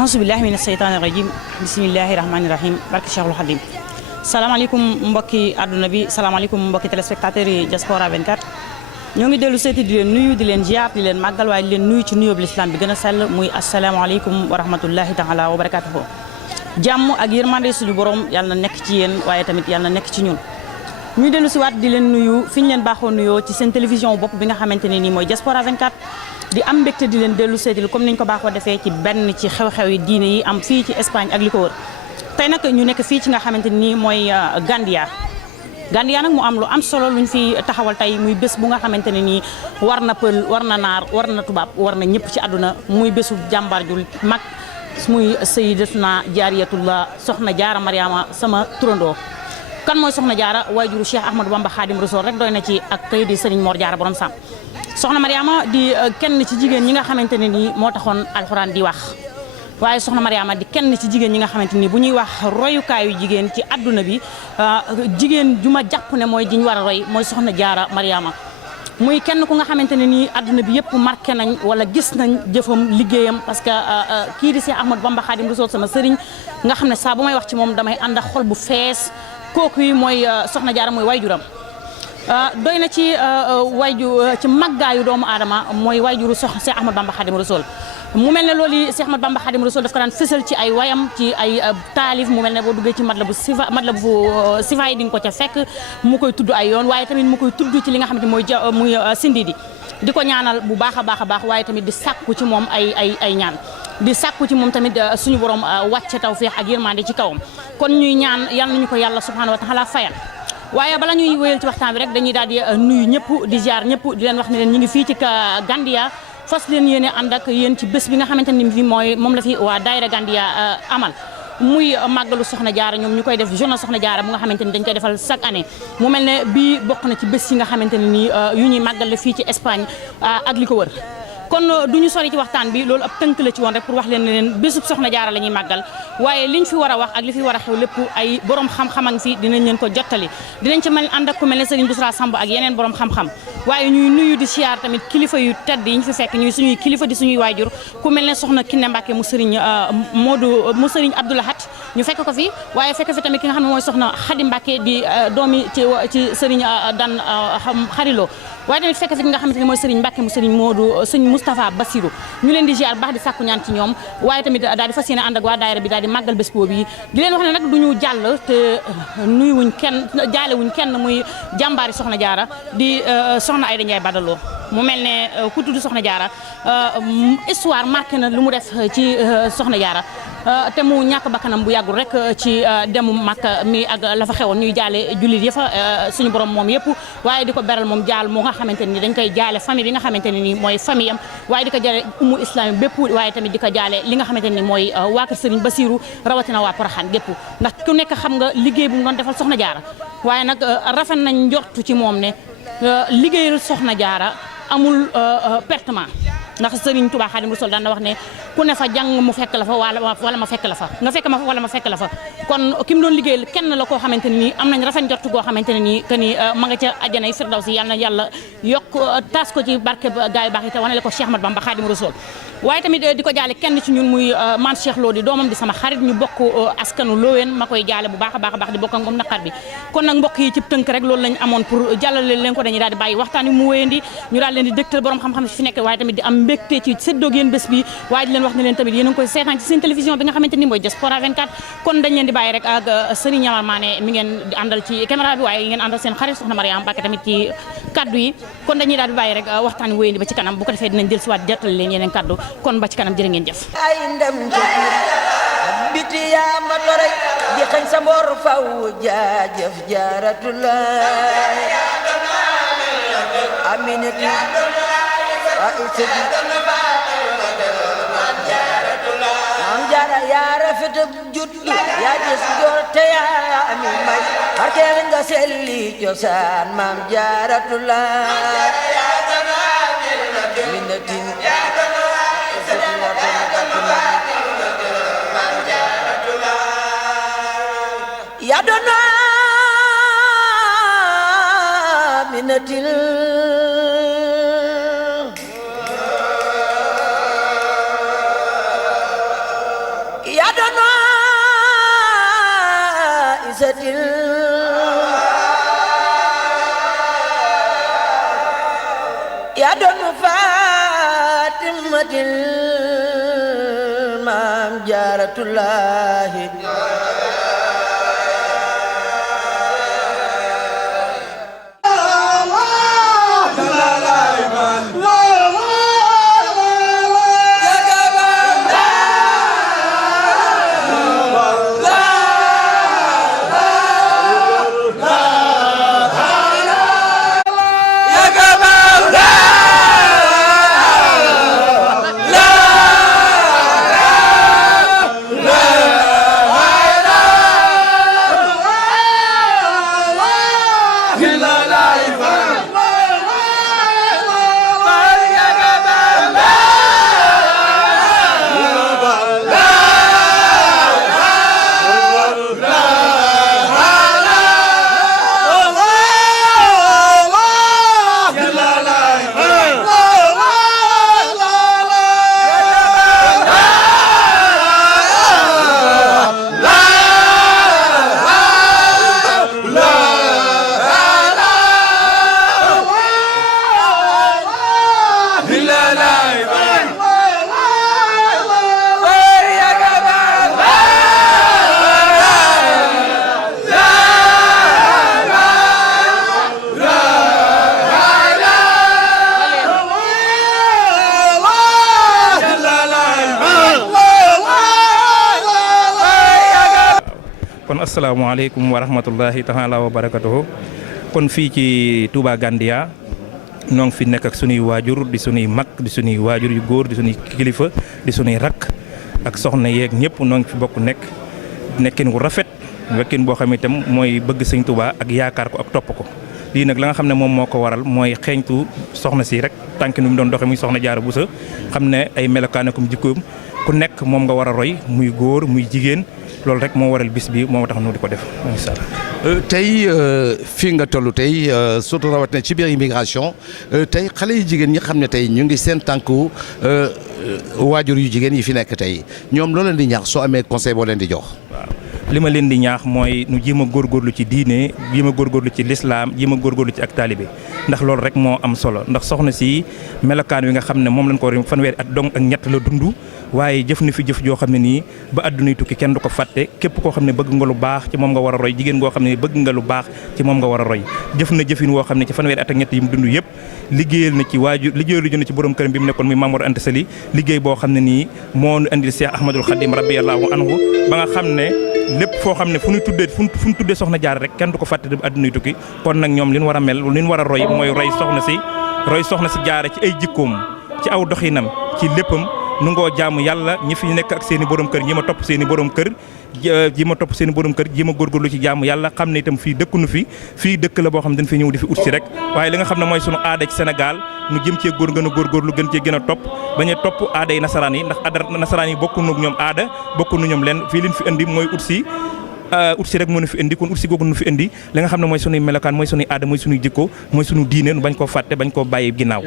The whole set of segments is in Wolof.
auzu billahi mina sheytaani rajim bismillahi rahmaani rahim barke Cheikhul Khadim. salaamaaleykum mbokki àdduna bi salaamaaleykum mbokki téléspectateurs yi Diaspora 24 ñoo ngi dellu seeti di leen nuyu di leen ziar di leen màggal waaye di leen nuyu ci nuyoo bi lislaam bi gën a sell muy asalaamaaleykum wa rahmatullahi taala wa barakatuhu. jàmm ak yërmande suñu borom yàlla na nekk ci yéen waaye tamit yàlla na nekk ci ñun. ñuy dellu si waat di leen nuyu fi ñu leen baaxoo nuyoo ci seen télévision bopp bi nga xamante ne nii mooy Diaspora 24 di am mbégte di leen dellu seetil comme niñ ko baaxoo defee ci benn ci xew-xew yi diine yi am fii ci Espagne ak li ko wër. tey nag ñu nekk fii ci nga xamante ni mooy Gandia nag mu am lu am solo luñ fi taxawal tey muy bés bu nga xamante ne nii war na pël war na naar war na tubaab war na ñëpp ci àdduna muy bésu jàmbaar ju mag muy sayyidatuna jaariyatullah soxna jaara Mariama sama turandoo. kan mooy soxna jaara waajuru Cheikh Ahmadou Bamba Khadim Rasoul rek doy na ci ak kay di Serigne Mor Jaara borom Sam. soxna Mariama di kenn ci jigéen ñi nga xamante ne nii moo taxoon alxuraan di wax. waaye soxna Mariama di kenn ci jigéen ñi nga xamante ni bu ñuy wax royukaayu jigéen ci adduna bi jigéen ju ma jàpp ne mooy ji ñu war a roy mooy soxna jaara Mariama muy kenn ku nga xamante ne nii adduna bi yëpp marqué nañ wala gis nañ jëfam liggéeyam parce que kii di Cheikh Ahmadou Bamba Khadim Rasoul sama sëriñ nga xam ne saa bu may wax ci moom damay ànd ak xol bu fees kooku yi mooy soxna jaara mooy wayjuram doy na ci ci màggaayu doomu aadama mooy wayjuru Cheikh Ahmadou Bamba Khadim Rasoul mu mel ne loolu Cheikh Ahmadou Bamba Khadim Rasoul daf ko daan fësal ci ay wayam ci ay taalif mu mel ne boo duggee ci Matlabu Sifa yi di nga ko ca fekk mu koy tudd ay yoon waaye tamit mu koy tudd ci li nga xamante mooy muy sindi di ko ñaanal bu baax a baax waaye tamit di sàkku ci moom ay ñaan di sàkku ci moom tamit suñu borom wàcce tawfeex ak yërmande ci kawam kon ñuy ñaan yal nañu ko yàlla subhanahu wa taala fayal waaye bala ñuy wéyal ci waxtaan bi rek dañuy daal di nuyu ñëpp di ziar ñëpp di leen wax ne leen ñu ngi fii ci Gandia fas leen yéene ànd ak yéen ci bés bi nga xamante ni moom la fi waa daayira Gandia amal muy màggalu soxna jaara ñoom ñu koy def journée soxna jaara bu nga xamante ni dañ koy defal chaque année mu mel ne bii bokk na ci bés yi nga xamante ne nii yu ñuy màggal la fii ci Espagne ak li ko wër kon du ñu sori ci waxtaan bi loolu ab tënk la ci woon rek pour wax leen ne leen bésub soxna jaara la ñuy màggal waaye liñ fi war a wax ak li fi war a xew lépp ay borom xam-xam fi dinañ leen ko jottali dinañ ci mel ànd ak ku mel ne Serigne Bousra Samb ak yeneen borom xam-xam waaye ñuy nuyu di siyaar tamit kilifa yu tedd yi ñu fi fekk ñuy suñuy kilifa di suñuy waajur ku mel ne soxna Kiné Mbacke mu Serigne mu Serigne Abdou Lahat ñu fekk ko fi waaye fekk fi tamit ki nga xam ne mooy soxna Khady Mbacke di doomi ci Serigne Dan Xarilo waaye tamit fekk fi ki nga xamante ne mooy Serigne Mbacke mu Serigne Serigne Moustapha Bassirou ñu leen di ziar baax di sàkku ñaan ci ñoom waaye tamit daal di fas yéene ànd ak waa daayira bi daal di màggal bés boobu yi di leen wax ne nag du ñu jàll te nuyuwuñ kenn jaalewuñ kenn muy jàmbaari soxna jaara di soxna Aïda Ndiaye Badaloo mu mel ne ku tudd soxna jaara histoire marqué na lu mu def ci soxna jaara te mu ñàkk bakkanam bu yàggul rek ci demu Makka mi ak la fa xewoon ñuy jaale jullit ya fa suñu borom moom yëpp waaye di ko beral moom jaal moo nga xamante ni dañ koy jaale famille bi nga xamante ne ni mooy famille am waaye di ko jaale ummu islam bépp waaye tamit di ko jaale li nga xamante ni mooy waa kër Serigne Bassirou rawatina waa Porokhane gépp ndax ku nekk xam nga liggéey bu mu doon defal soxna jaara waaye nag rafet nañ njortu ci moom ne liggéeyal soxna jaara amul pertement ndax Serigne Touba Khadim Rasoul daan na wax ne ku ne fa jàng mu fekk la fa wala ma fekk la fa nga fekk ma fa wala ma fekk la fa kon ki mu doon liggéeyal kenn la koo xamante ne nii am nañ rafet njort goo xamante ne nii que ni ma nga ca àjjana yi firdawsi yal na yàlla yokk taas ko ci barke gaay yu baax yi te wane la ko Cheikh Ahmadou Bamba Khadim Rasoul waaye tamit di ko jaale kenn ci ñun muy man Cheikh Lo di doomam di sama xarit ñu bokk askanu Lowen ma koy jaale bu baax a baax di bokk ak moom naqar bi kon nag mbokk yi ci tënk rek loolu lañ amoon pour jàllale leen ko dañuy daal di bàyyi waxtaan wi mu wéyandi ñu daal leen di dëgtal borom xam-xam fi nekk waaye tamit di am mbégte ci séddoog yéen bés bi waaye di leen wax ne leen tamit yéen a ngi koy seetaan ci seen télévision bi nga xamante ni mooy Diaspora 24 kon dañ leen di bàyyi rek ak Serigne Yamar Mané mi ngeen di àndal ci caméra bi waaye ngeen àndal seen xarit soxna Mariama Mbacke tamit ci kaddu yi kon dañuy daal di bàyyi rek waxtaan wi wéyandi ba ci kanam bu ko defee dinañ jël si waat jottali leen yeneen kaddu kon ba ci kanam jërë ngeen jëf ay ndam ci biti yaa ma tore di xañ sa mbor faw jaajëf jaaratulaay aminati wa isati maam jaara yaa rafet juddu yaa gis góor te yaa ami may barkeel nga selli cosaan maam jaaratulaay aminati يا دنا منتل يا دنا إستل يا دنا فاطمة المام جارة الله kon asalaamaaleykum wa rahmatullahi taala wa barakatuhu kon fii ci Touba Gandia ñoo ngi fi nekk ak sunuy waajur di sunuy mag di sunuy waajur yu góor di sunuy kilifa di sunuy rakk ak soxna yeeg ñëpp noo ngi fi bokk nekk nekkin wu rafet wekkin boo xam ne itam mooy bëgg sëñ Touba ak yaakaar ko ak topp ko lii nag la nga xam ne moom moo ko waral mooy xeeñtu soxna si rek tànk nu mu doon doxe muy soxna Jaara Buso xam ne ay melokaanakum jikkoom ku nekk moom nga war a roy muy góor muy jigéen loolu rek moo waral bis bi moo tax nu di ko def incha allah. tey fii nga toll tey surtout rawatina ci biir immigration tey xale yu jigéen ñi xam ne tey ñu ngi seen tànku waajur yu jigéen yi fi nekk tey ñoom loo leen di ñaax soo amee conseil boo leen di jox. waaw li ma leen di ñaax mooy nu jéem a góorgóorlu ci diine jéem a góorgóorlu ci lislaam jéem a góorgóorlu ci ak taalibe ndax loolu rek moo am solo ndax soxna si melokaan wi nga xam ne moom lañ ko war fanweeri at dong ak ñett la dund waaye jëf na fi jëf joo xam ne nii ba àddunay tukki kenn du ko fàtte képp koo xam ne bëgg nga lu baax ci moom nga war a roy jigéen goo xam ne bëgg nga lu baax ci moom nga war a roy jëf na jëfin woo xam ne ci fanweeri at ak ñett yi mu dund yëpp liggéeyal na ci waajur liggéeyal na ci borom këram bi mu nekkoon muy Mamour Anta Sali liggéey boo xam ne nii moo nu andil Cheikh Ahmadul Khadim radiyallahu anhu ba nga xam ne lépp foo xam ne fu ñu tuddee soxna Jaara rek kenn du ko fàtte ba àddunay tukki kon nag ñoom li ñu war a mel li ñu war a roy mooy roy soxna si Jaara ci ay jikkoom ci aw doxinam ci léppam nu ngoo jaamu yàlla ñi fi nekk ak seen i borom kër ñi ma topp seen i borom kër ji ma topp seen i borom kër ji ma góorgóorlu ci jaamu yàlla xam ne itam fii dëkkunu fi fii dëkk la boo xam ne dañ fi ñëw di fi ut si rek waaye li nga xam ne mooy sunu aada ci Sénégal nu jëm cee gën a góorgóorlu gën cee gën a topp bañ a topp aada yi nasaraan yi ndax aada nasaraan yi bokkunu ak ñoom aada bokkunu ñoom leen fii liñ fi indi mooy ut si rek moo nu fi indi kon ut si googu nu fi indi li nga xam ne mooy sunuy melokaan mooy sunuy aada mooy sunuy jikko mooy sunu diine nu bañ koo fàtte bañ koo bàyyi ginnaaw.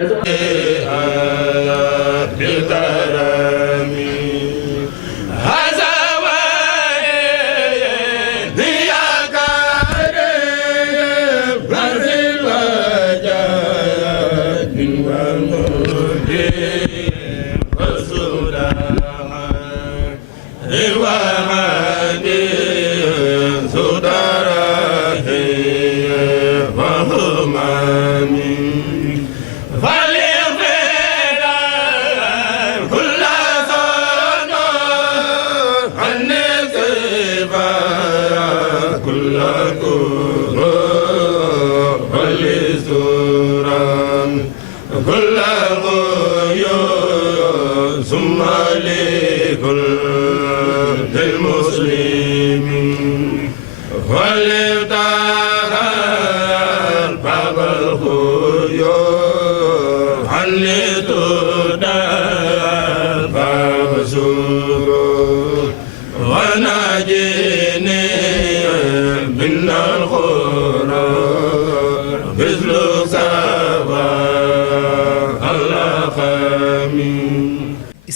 وناجني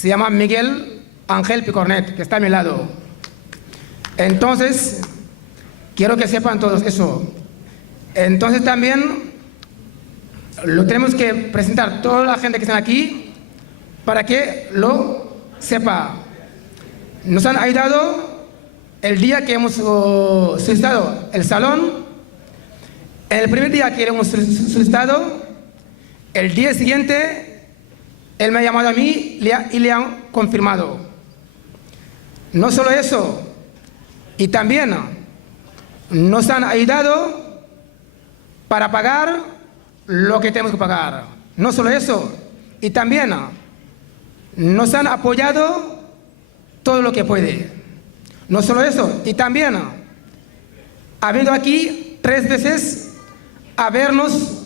se llama Miguel Ángel Picornet, que está a mi lado. Entonces, quiero que sepan todos eso. Entonces también lo tenemos que presentar toda la gente que está aquí para que lo sepa. Nos han ayudado el día que hemos solicitado el salón. En el primer día que hemos solicitado, el día siguiente, él me ha llamado a mí y le han confirmado. No solo eso, y también nos han ayudado para pagar lo que tenemos que pagar. No solo eso, y también nos han apoyado todo lo que puede. No solo eso, y también ha venido aquí 3 veces a vernos,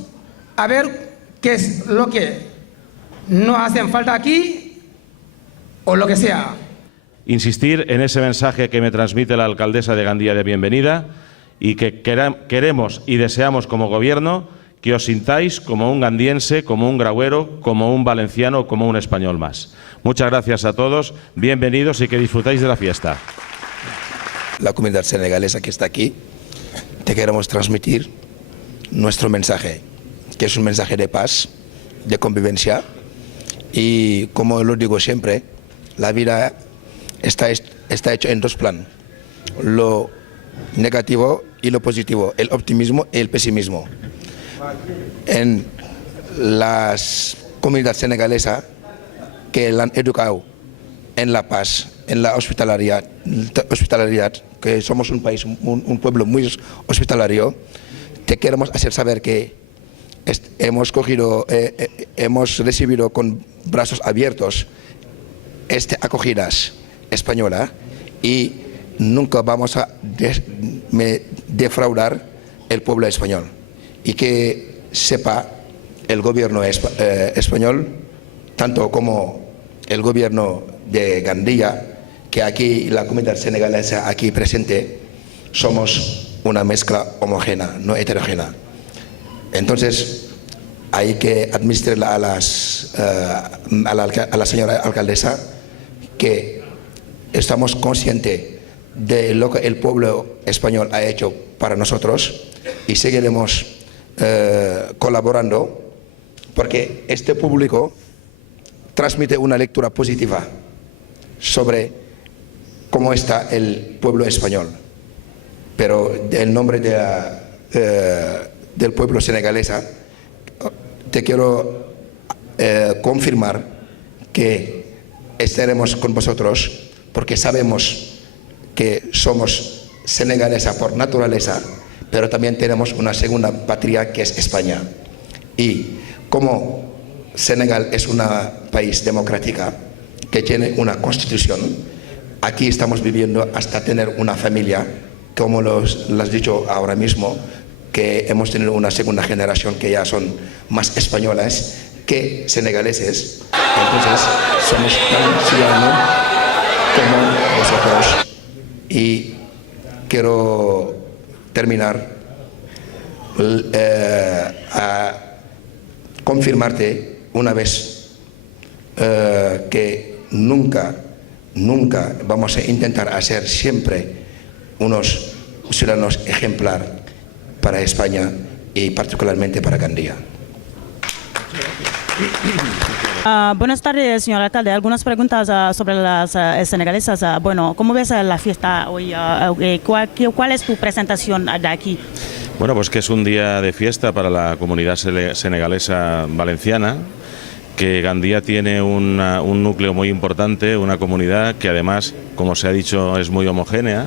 a ver qué es lo que nos hacen falta aquí o lo que sea. Insistir en ese mensaje que me transmite la alcaldesa de Gandía de bienvenida y que queremos y deseamos como Gobierno que os sintáis como un gandiense, como un grauero, como un valenciano, como un español más. Muchas gracias a todos, bienvenidos y que disfrutáis de la fiesta. La comunidad senegalesa que está aquí, te queremos transmitir nuestro mensaje, que es un mensaje de paz, de convivencia y, como lo digo siempre, la vida está hecho en 2 planos, lo negativo y lo positivo, el optimismo y el pesimismo. En las comunidades senegalesas que la han educado en la paz, en la hospitalidad, que somos un país, un pueblo muy hospitalario, te queremos hacer saber que hemos recibido con brazos abiertos esta acogidas española y nunca vamos a defraudar el pueblo español. Y que sepa el gobierno español, tanto como el gobierno de Gandía, que aquí la comunidad senegalesa aquí presente somos una mezcla homogénea, no heterogénea. Entonces hay que administrarla a la señora alcaldesa que estamos conscientes de lo que el pueblo español ha hecho para nosotros y seguiremos colaborando porque este público transmite una lectura positiva sobre cómo está el pueblo español. Pero en nombre del pueblo senegalesa te quiero confirmar que estaremos con vosotros porque sabemos que somos senegalesa por naturaleza, pero también tenemos una segunda patria que es España. Y como Senegal es un país democrático que tiene una constitución, aquí estamos viviendo hasta tener una familia, como lo has dicho ahora mismo, que hemos tenido una segunda generación que ya son más españolas que senegaleses. Entonces somos tan ciudadanos como vosotros. Y quiero terminar a confirmarte una vez que nunca vamos a intentar hacer siempre unos ciudadanos ejemplar para España y particularmente para Gandía. Buenas tardes, señor alcalde. Algunas preguntas sobre las senegalesas. Bueno, ¿cómo ves la fiesta hoy? ¿Cuál es tu presentación de aquí? Bueno, pues que es un día de fiesta para la comunidad senegalesa valenciana, que Gandía tiene un núcleo muy importante, una comunidad que además, como se ha dicho, es muy homogénea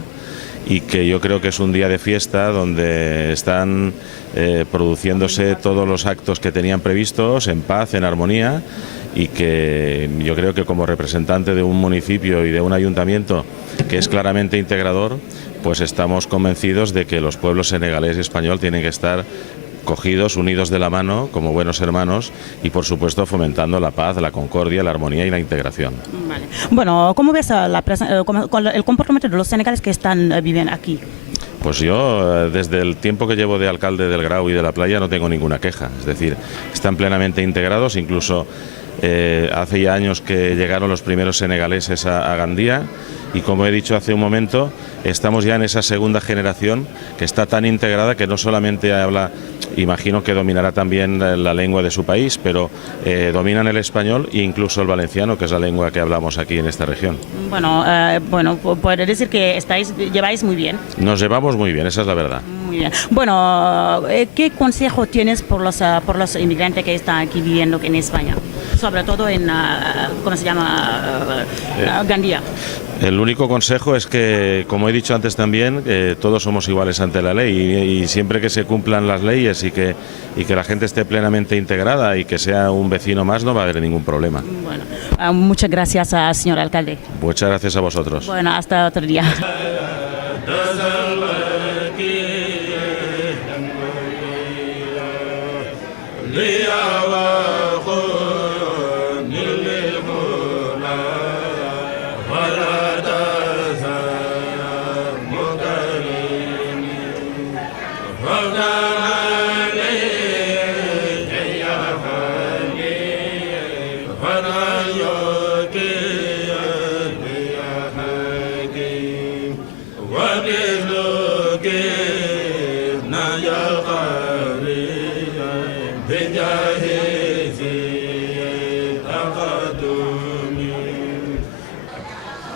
y que yo creo que es un día de fiesta donde están produciéndose todos los actos que tenían previstos en paz, en armonía, y que yo creo que como representante de un municipio y de un ayuntamiento que es claramente integrador, pues estamos convencidos de que los pueblos senegalés y español tienen que estar cogidos, unidos de la mano, como buenos hermanos, y por supuesto fomentando la paz, la concordia, la armonía y la integración. Vale. Bueno, ¿cómo ves el comportamiento de los senegaleses que están viviendo aquí? Pues yo, desde el tiempo que llevo de alcalde del Grau y de la Playa, no tengo ninguna queja. Es decir, están plenamente integrados, incluso Hace ya años que llegaron los primeros senegaleses a Gandía y, como he dicho hace un momento, estamos ya en esa segunda generación que está tan integrada que no solamente habla, imagino que dominará también la lengua de su país, pero dominan el español e incluso el valenciano, que es la lengua que hablamos aquí en esta región. Bueno, puedo decir que lleváis muy bien. Nos llevamos muy bien, esa es la verdad. Muy bien. Bueno, ¿qué consejo tienes por los inmigrantes que están aquí viviendo en España? Sobre todo en, ¿cómo se llama? Gandía. El único consejo es que, como he dicho antes también, todos somos iguales ante la ley y siempre que se cumplan las leyes y que la gente esté plenamente integrada y que sea un vecino más, no va a haber ningún problema. Bueno, muchas gracias, señor alcalde. Muchas gracias a vosotros. Bueno, hasta otro día.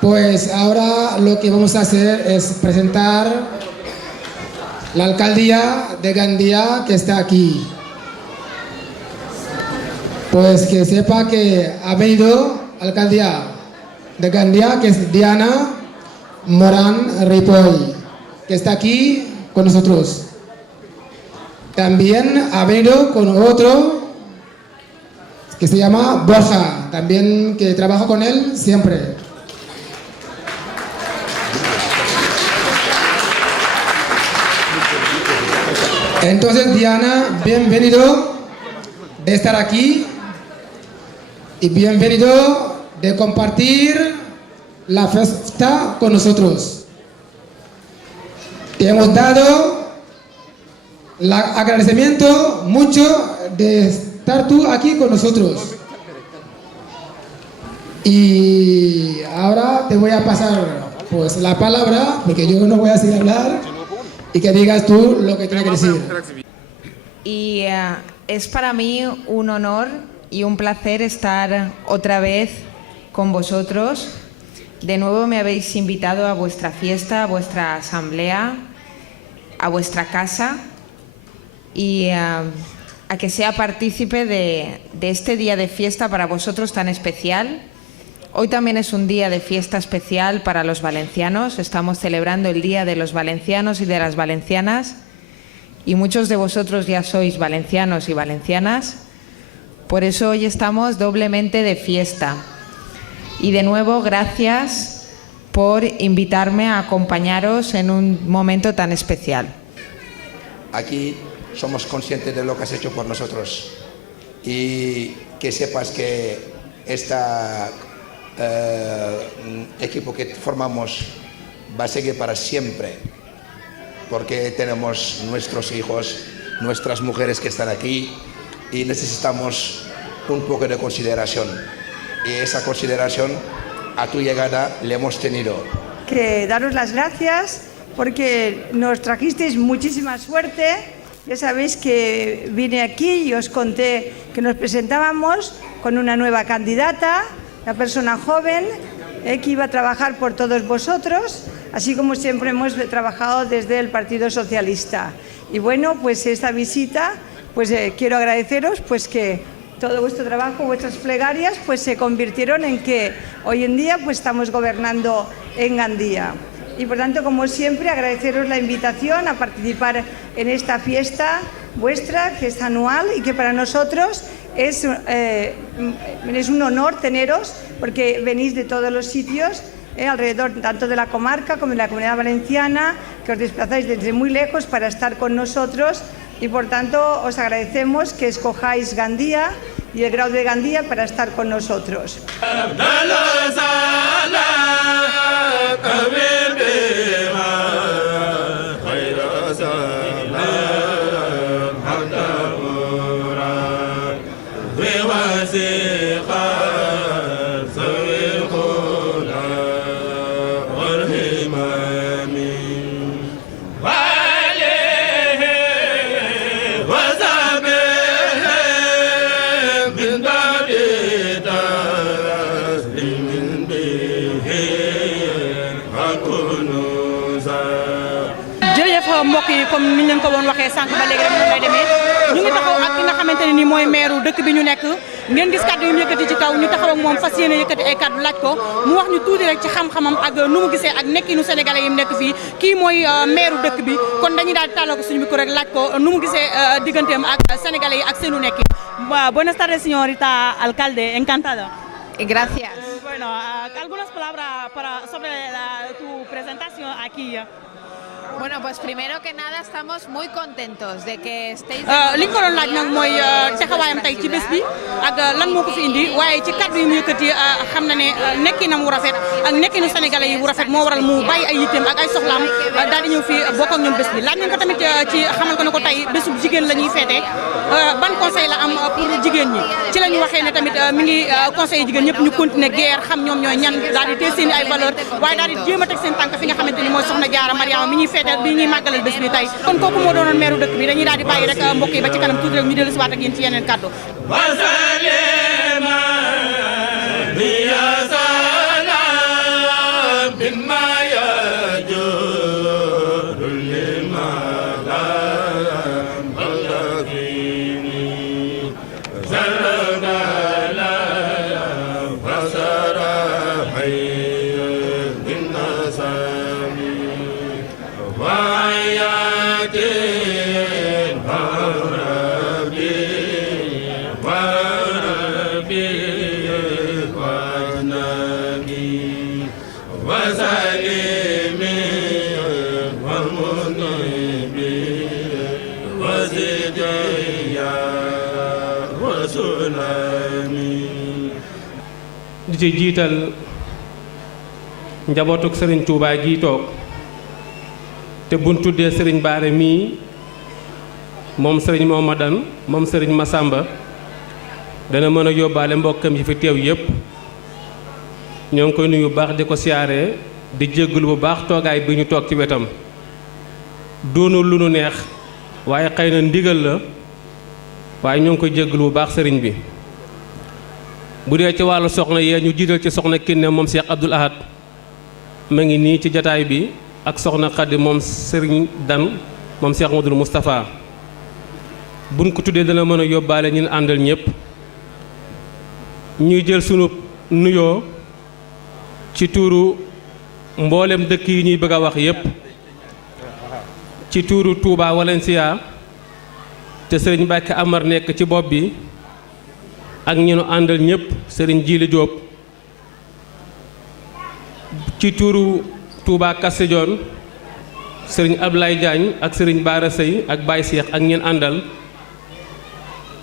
Pues ahora lo que vamos a hacer es presentar la alcaldía de Gandía que está aquí. Pues que sepa que ha venido alcaldía de Gandía, que es Diana Morán Ripoll, que está aquí con nosotros. También ha venido con otro que se llama Borja, también que trabajo con él siempre. Entonces, Diana, bienvenido de estar aquí y bienvenido de compartir la fiesta con nosotros. Te hemos dado el agradecimiento mucho de estar tú aquí con nosotros. Y ahora te voy a pasar pues la palabra, porque yo no voy a seguir hablar, y que digas tú lo que tienes que decir. Y es para mí un honor y un placer estar otra vez con vosotros. De nuevo me habéis invitado a vuestra fiesta, a vuestra asamblea, a vuestra casa y a que sea partícipe de este día de fiesta para vosotros tan especial. Hoy también es un día de fiesta especial para los valencianos. Estamos celebrando el Día de los Valencianos y de las Valencianas y muchos de vosotros ya sois valencianos y valencianas. Por eso hoy estamos doblemente de fiesta. Y de nuevo, gracias por invitarme a acompañaros en un momento tan especial. Aquí somos conscientes de lo que has hecho por nosotros y que sepas que esta equipo que formamos va a seguir para siempre, porque tenemos nuestros hijos, nuestras mujeres que están aquí y necesitamos un poco de consideración, y esa consideración a tu llegada le hemos tenido. Que daros las gracias porque nos trajisteis muchísima suerte. Ya sabéis que vine aquí y os conté que nos presentábamos con una nueva candidata, una persona joven que iba a trabajar por todos vosotros, así como siempre hemos trabajado desde el Partido Socialista. Y bueno, pues esta visita, pues quiero agradeceros pues que todo vuestro trabajo, vuestras plegarias, pues se convirtieron en que hoy en día pues estamos gobernando en Gandía. Y por tanto, como siempre, agradeceros la invitación a participar en esta fiesta vuestra, que es anual y que para nosotros es un honor teneros, porque venís de todos los sitios alrededor, tanto de la comarca como de la Comunidad Valenciana, que os desplazáis desde muy lejos para estar con nosotros, y por tanto os agradecemos que escojáis Gandía y el grado de Gandía para estar con nosotros. ووثيقا comme niñ leen ko woon waxee sànq ba léegi rek moom lay demee ñu ngi taxaw ak ki nga xamante ne nii mooy maire dëkk bi ñu nekk ngeen gis kaddu yu mu yëkkati ci kaw ñu taxaw ak moom fas yéene yëkkati ay kaddu laaj ko mu wax ñu tuuti rek ci xam-xamam ak nu mu gisee ak nekkinu sénégalais yi mu nekk fii kii mooy maire dëkk bi kon dañuy daal di tàllal ko suñu micro rek laaj ko nu mu gisee digganteem ak sénégalais yi ak seenu nekki. Buenas tardes, señorita alcalde, encantada. Gracias. Bueno, algunas palabras sobre tu presentación aquí. Bueno, pues primero que nada estamos muy contentos de que estéis... li ñu ko doon laaj nag mooy taxawaayam tey ci bés bi ak lan moo ko fi indi waaye ci kàddu yi mu yëkkati xam na ne nekkinam wu rafet ak nekkinu sénégalais yi wu rafet moo waral mu bàyyi ay yitteem ak ay soxlaam daal di ñëw fii bokk ak ñoom bés bi laaj nañ ko tamit ci xamal ko ne ko tey bésub jigéen la ñuy feete ban conseil la am pour jigéen ñi ci la ñu waxee ne tamit mi ngi conseil jigéen ñëpp ñu continuer guerre xam ñoom ñooy ñan daal di téye seen ay valeur waaye daal di jéem a teg seen tànk fi nga xamante ni mooy soxna Jaara Mariama mi ñuy feete bi ñuy màggalal bés bi tey kon kooku moo doonoon meeru dëkk bi dañuy daal di bàyyi rek mbokk yi ba ci kanam tuuti rek ñu dellu si waat ak yéen ci yeneen kàddu di ci jiital njabootuk sëriñ Touba gii toog te buñ tuddee sëriñ Baare mii moom sëriñ Mohamadane moom sëriñ Massamba dana mën a yóbbaale mbokkam yi fi teew yépp ñoo ngi koy nuyu bu baax di ko siyaaree di jéggul bu baax toogaay bi ñu toog ci wetam doonul lu nu neex waaye xëy na ndigal la waaye ñoo ngi koy jéggul bu baax sëriñ bi bu dee ci wàllu soxna yee ñu jiital ci soxna Kiné moom Cheikh Abdoul Ahad ma ngi nii ci jataay bi ak soxna Khady moom sëriñ Dan moom Cheikh Modou Moustapha buñ ko tuddee dana mën a yóbbaale ñun àndal ñëpp ñuy jël sunu nuyoo ci tuuru mboolem dëkk yi ñuy bëgg a wax yépp ci tuuru Touba Valencia te sëriñ Mbacke Amar nekk ci bopp bi ak ñi nu àndal ñëpp sëriñ Jili Diop ci tuuru Touba Kastidione sëriñ Ablaye Diagne ak sëriñ Baara Sey ak Baye Cheikh ak ñeen àndal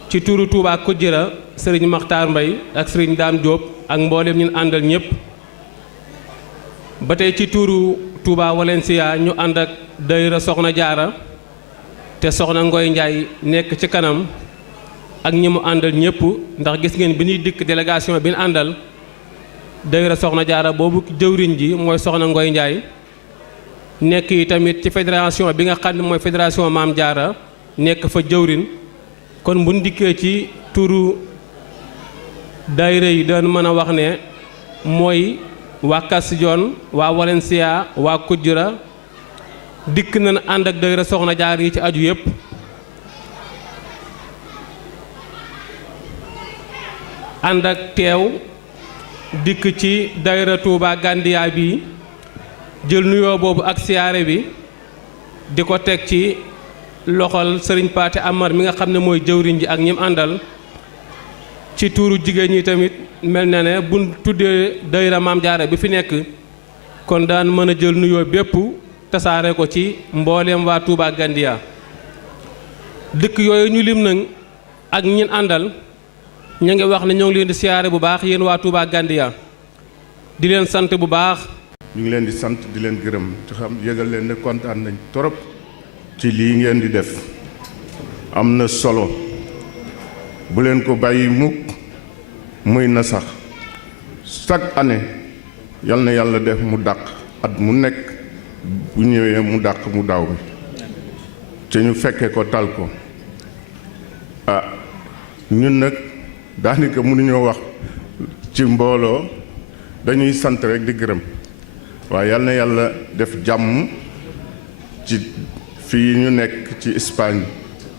ci tuuru Touba Kujira sëriñ Makhtar Mbay ak sëriñ Dame Diop ak mboolem ñun àndal ñëpp ba tey ci tuuru Touba Valencia ñu ànd ak daayira Soxna Jaara te soxna Ngoy Njaay nekk ci kanam ak ñi mu àndal ñëpp ndax gis ngeen bi ñuy dikk délégation bi ñu àndal daayira Soxna Jaara boobu jëwriñ ji mooy soxna Ngoy Njaay nekk yi tamit ci fédération bi nga xam ne mooy fédération Maam Jaara nekk fa jëwriñ kon bu ñu dikkee ci turu daayira yi doon mën a wax ne mooy waa Kastidione waa Valencia waa Kujura dikk nañ ànd ak daayira Soxna Jaara yi ci aju yépp ànd ak teew dikk ci daayira Touba Gandia bi jël nuyoo boobu ak siyaare bi di ko teg ci loxol sëriñ Paate Amar mi nga xam ne mooy jëwriñ ji ak ñim àndal ci tuuru jigéen ñi tamit mel na ne buñ tuddee daayira Maam Jaara bi fi nekk kon daan mën a jël nuyoo bépp tasaare ko ci mbooleem waa Touba Gandia dëkk yooyu ñu lim nag ak ñin àndal ñu ngi wax ne ñoo ngi leen di siyaare bu baax yéen waa Touba Gandia di leen sant bu baax. ñu ngi leen di sant di leen gërëm te xam yëgal leen ne kontaan nañ torop ci lii ngeen di def am na solo bu leen ko bàyyi mukk muy na sax chaque année yal na yàlla def mu dàq at mu nekk bu ñëwee mu dàq mu daaw bi te ñu fekke ko tal ko ah ñun nag daanaka mënuñoo wax ci mbooloo dañuy sant rek di gërëm waaye yal na yàlla def jàmm ci fii ñu nekk ci Espagne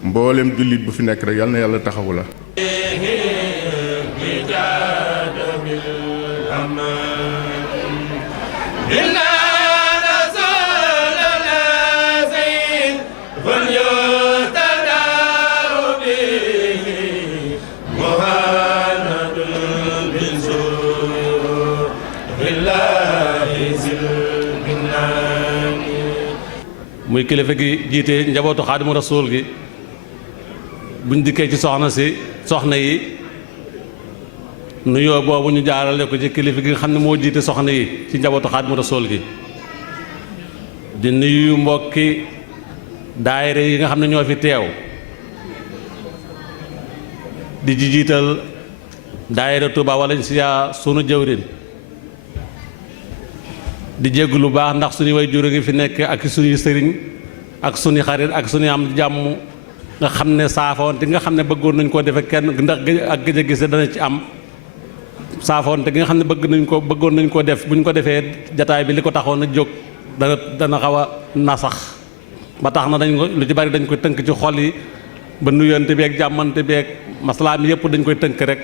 mboolem jullit bu fi nekk rek yal na yàlla taxawu la. muy kilifa gi jiite njabootu xaadimu rasuul gi buñ dikkee ci soxna yi nuyoo boobu ñu jaarale ko ci kilifa gi nga xam ne moo jiite soxna yi ci njabootu xaadimu rasuul gi di nuyu mbokki daayira yi nga xam ne ñoo fi teew di ci jiital daayira Touba Valencia sunu jëwrin di jégg lu baax ndax suñu way jur ngi fi nekk ak suñuy sëriñ ak suñu xarit ak suñu am jàmm nga xam ne saafoonte nga xam ne bëggoon nañ koo defe kenn ndax ak gëj a gise dana ci am saafoonte gi nga xam ne bëggoon nañ koo def bu ñu ko defee jataay bi li ko taxoon a jóg dana xaw a nasax ba tax na dañ ko lu ci bari dañ koy tënk ci xol yi ba nuyante beeg jàmmante beeg maslaa mi yëpp dañ koy tënk rek.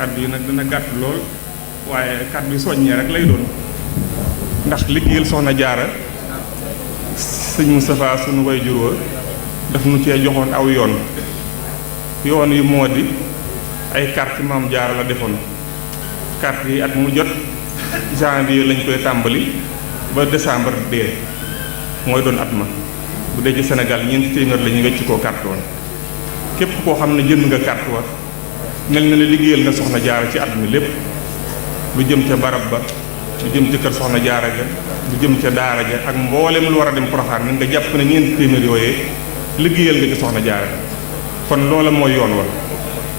kàddu yi nag dina gàtt lool waaye kàddu yi soññee rek lay doon ndax liggéeyal soxna jaara sëñ Moustapha sunu way jur wa daf nu cee joxoon aw yoon yu moo di ay carte maam jaara la defoon carte yi at mu jot janvier lañ koy tàmbali ba décembre dee mooy doon at ma bu dee ci Sénégal ñeenti téeméer la ñuy wecc koo carte woon képp koo xam ne jënd nga carte wa mel na ne liggéeyal nga soxna jaara ci at mi lépp lu jëm ca barab ba lu jëm ca kër soxna jaara ga lu jëm ca daara ja ak mboolem lu war a dem Porokhane na nga jàpp ne ñeenti téeméer yooyee liggéeyal nga ci soxna jaara kon loola mooy yoon wa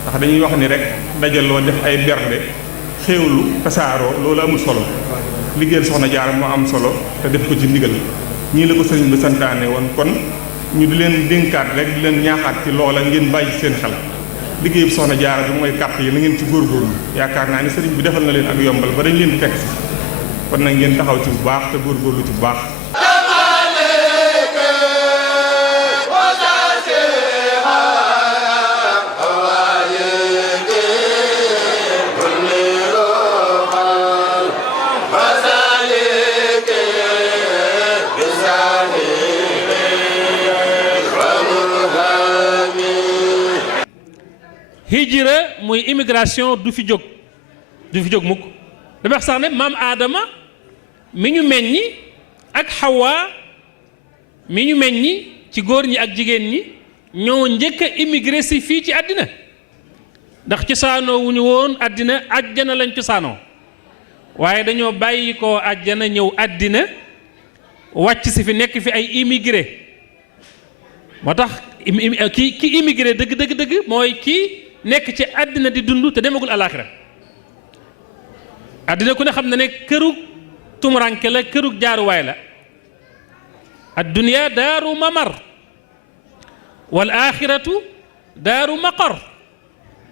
ndax dañuy wax ni rek dajaloo def ay bernde xéewlu tasaaroo loolu amul solo liggéeyal soxna jaara moo am solo te def ko ci ndigal ñii la ko sëriñ bi santaane woon kon ñu di leen dénkaat rek di leen ñaaxaat ci loola ngeen bàyyi seen xel liggéey bi soxna jaara bi mooy carte yi na ngeen ci góorgóorlu yaakaar naa ni sëriñ bi defal na leen ak yombal ba dañ leen di fekk si kon nag ngeen taxaw ci bu baax te góorgóorlu ci bu baax. hijra muy immigration du fi jóg mukk dama wax sax ne maam Aadama mi ñu meññi ak Hawa mi ñu meññi ci góor ñi ak jigéen ñi ñoo njëkk a immigré si fii ci àddina ndax cosaanoo wu ñu woon àddina àjjana lañ cosaanoo waaye dañoo bàyyi ko àjjana ñëw àddina wàcc si fi nekk fi ay immigré moo tax ki immigré dëgg mooy kii nekk ci àddina di dund te demagul alaaxira àddina ku ne xam na ne kërug tumuranke la kërug jaaruwaay la addunya daaru mamar wal aaxiratu daaru maqar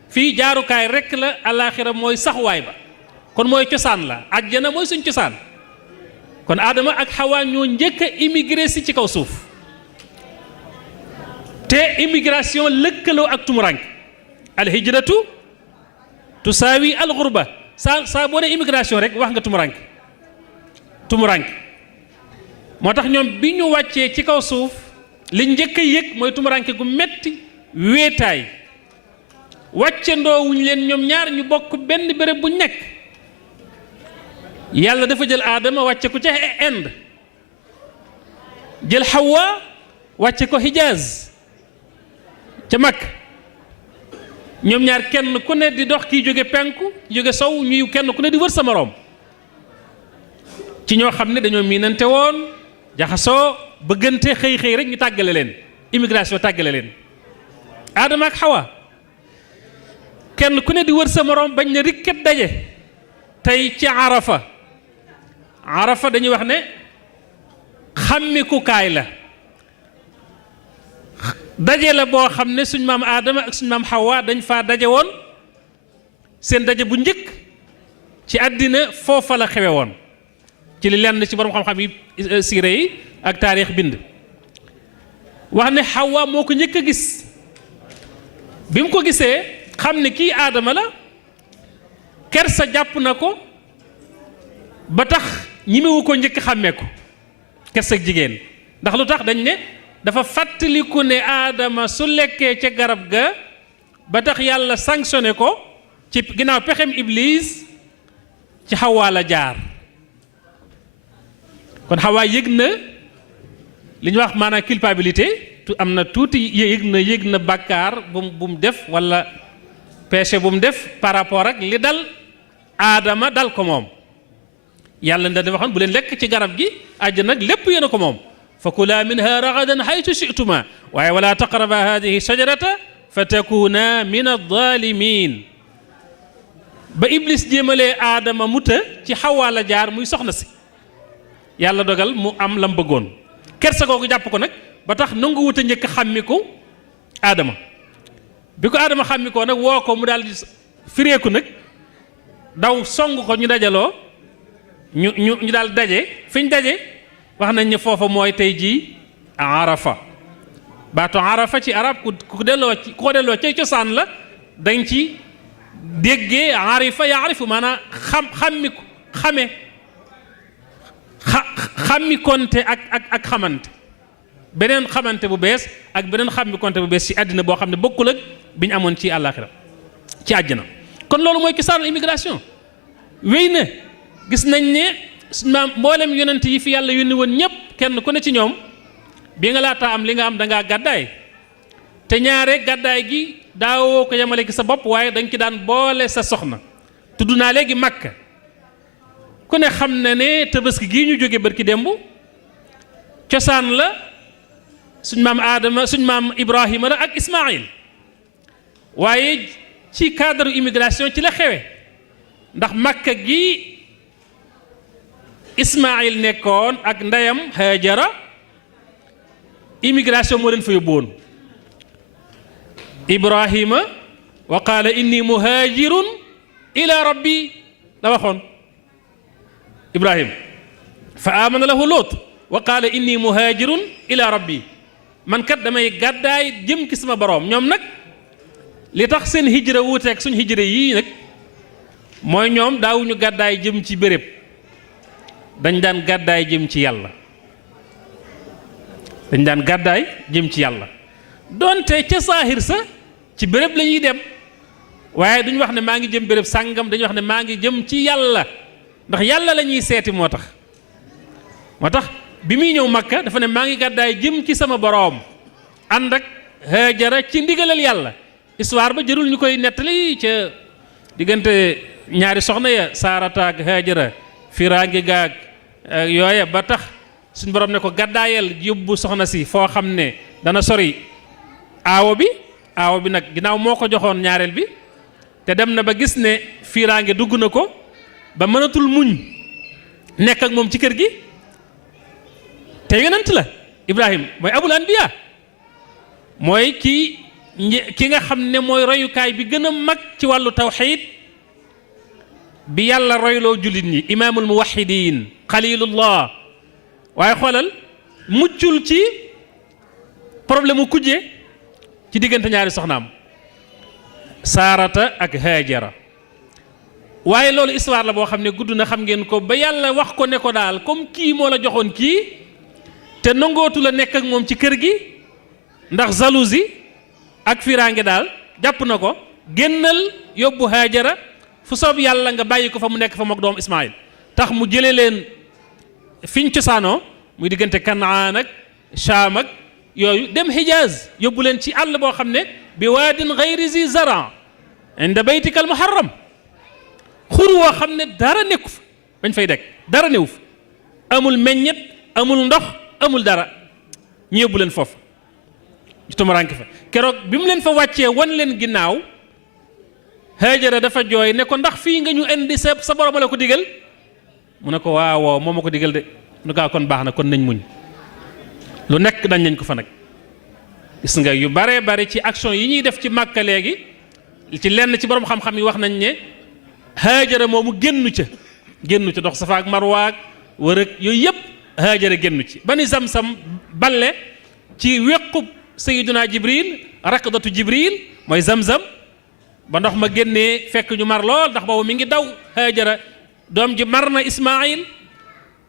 fii jaarukaay rekk la alaaxira mooy saxuwaay ba kon mooy cosaan la àjjana mooy suñ cosaan kon Adama ak Hawa ñoo njëkk a immigré si ci kaw suuf te immigration lëkkaloo ak tumuranke alhijratu tusaawi alxurba saa boo ne immigration rek wax nga tumuranke moo tax ñoom bi ñu wàccee ci kaw suuf li njëkk a yëg mooy tumuranke gu metti wéetaay wàccandoo wuñ leen ñoom ñaar ñu bokk benn béréb bu nekk yàlla dafa jël Aadama wàcce ko ca Inde jël Hawa wàcce ko Hijaaz ca Makka ñoom ñaar kenn ku ne di dox kii jóge penku jóge sow ñuy kenn ku ne di wër sa moroom ci ñoo xam ne dañoo miinante woon jaxasoo bëggante xëy rek ñu tàggale leen immigration tàggale leen Adama ak Hawa kenn ku ne di wër sa moroom bañ ne rikket daje tey ci Arafa dañuy wax ne xàmmikukaay la daje la boo xam ne suñ maam Aadama ak suñ maam Hawa dañ faa daje woon seen daje bu njëkk ci àddina foofa la xewe woon ci li lenn ci borom xam-xam yi siire yi ak taarix bind wax ne Hawa moo ko njëkk a gis bi mu ko gisee xam ne kii Aadama la kersa jàpp na ko ba tax ñimewu ko njëkk xàmmee ko kersa jigéen ndax lu tax dañ ne dafa fàttaliku ne Aadama su lekkee ca garab ga ba tax yàlla sanctionné ko ci ginnaaw pexem Iblis ci Hawa la jaar kon Hawa yëg na li ñu wax maanaam culpabilité am na tuuti yëg na bàkkaar bu mu def wala péché bu mu def par rapport ak li dal Aadama dal ko moom yàlla da waxoon bu leen lekk ci garab gi àjjana nag lépp yéen a ko moom fa kulaa minha ragadan haytu shi'tuma waaye wala taqraba hadihi shajarata fa takuna min adh-dhalimin ba Iblis jéemalee Aadama muta ci Hawa la jaar muy soxna si yàlla dogal mu am lam bëggoon kersa googu jàpp ko nag ba tax nangu wut a njëkk xàmmiku Aadama bi ko Aadama xàmmikoo nag woo ko mu daal di fireeku nag daw song ko ñu dajaloo ñu daal daje fi ñu daje wax nañ ne foofa mooy tey jii Arafa baatu Arafa ci arab ku ko delloo ci cosaan la dañ ci déggee arifa yaarifu maanaam xàmmiku xàmmikonte ak xamante beneen xamante bu bees ak beneen xàmmikonte bu bees ci àddina boo xam ne bokkul ak bi ñu amoon ci àllaaxira ci àjjana kon loolu mooy cosaanu immigration wéy na gis nañ ne maam mboolem yonent yi fi yàlla yónni woon ñëpp kenn ku ne ci ñoom bi nga laataa am li nga am da ngaa gàddaay te ñaare gàddaay gi daawoo ko yemale ki sa bopp waaye dañ ci daan boole sa soxna tudd naa léegi Makka ku ne xam na ne tabaski gii ñu jóge barki démb cosaan la suñ maam Aadama suñ maam Ibrahima la ak Ismaïl waaye ci cadre immigration ci la xewe ndax Makka gi Ismaïl nekkoon ak ndeyam Hajara immigration moo leen fa yóbbu woon Ibrahima wa qaala inni muhaajirun ila rabbi la waxoon Ibrahima fa aamana lahu Luut wa qaala inni muhaajirun ila rabbi man kat damay gàddaay jëm ci sama boroom ñoom nag li tax seen hijra wuuteeg suñ hijra yii nag mooy ñoom daawuñu gàddaay jëm ci béréb dañ daan gàddaay jëm ci yàlla dañ daan gàddaay jëm ci yàlla donte ca saahir sa ci béréb la ñuy dem waaye duñ wax ne maa ngi jëm béréb sàngam dañuy wax ne maa ngi jëm ci yàlla ndax yàlla la ñuy seeti moo tax bi muy ñëw Makka dafa ne maa ngi gàddaay jëm ci sama boroom ànd ak Hajara ci ndigalal yàlla histoire ba jërul ñu koy nettali ca diggante ñaari soxna ya Saarata ak Hajara firaangi gaag yooya ba tax suñ borom ne ko gàddaayal yóbbu soxna si foo xam ne dana sori aawo bi nag ginnaaw moo ko joxoon ñaareel bi te dem na ba gis ne fiiraange dugg na ko ba mënatul muñ nekk ak moom ci kër gi te yonent la Ibrahim mooy abul anbiya mooy ki nga xam ne mooy royukaay bi gën a mag ci wàllu tawxiid bi yàlla royloo jullit ñi imaamul muwaxidiin xalilullah waaye xoolal muccul ci problème mu kujje ci diggante ñaari soxnaam Saarata ak Hajara waaye loolu histoire la boo xam ne gudd na xam ngeen ko ba yàlla wax ko ne ko daal comme kii moo la joxoon kii te nangootu la nekk ak moom ci kër gi ndax jalousie ak firange daal jàpp na ko génnal yóbbu Hajara fu soob yàlla nga bàyyi ko fa mu nekk fa mook doom Ismaïl tax mu jëlee leen fiñ cosaanoo muy diggante Kanaan ak Shaam ak yooyu dem Hijaaz yóbbu leen ci àll boo xam ne bi waadin gayri zi zara inda baytika al muharram xur woo xam ne dara nekku fa bañ fay dekk dara newu fa amul meññet amul ndox amul dara ñu yóbbu leen foofu ñu tumuraanke fa keroog bi mu leen fa wàccee wan leen ginnaaw Hajara dafa jooy ne ko ndax fii nga ñu indi sa borom la ko digal mu ne ko waaw moo ma ko digal de nu kaa kon baax na kon nañ muñ lu nekk dañ nañ ko fa nag gis nga yu bare bare ci action yi ñuy def ci Màkka léegi ci lenn ci borom xam-xam yi wax nañ ne Haajara moomu génnu ca dox Safa ak Marwa ak wër ak yooyu yëpp Haajara génnu ci ba ni Zamzam balle ci wéqub Sayyiduna Jibril rakdatu Jibril mooy Zamzam ba ndox ma génnee fekk ñu mar lool ndax boobu mi ngi daw Haajara doom ji mar na Ismaïl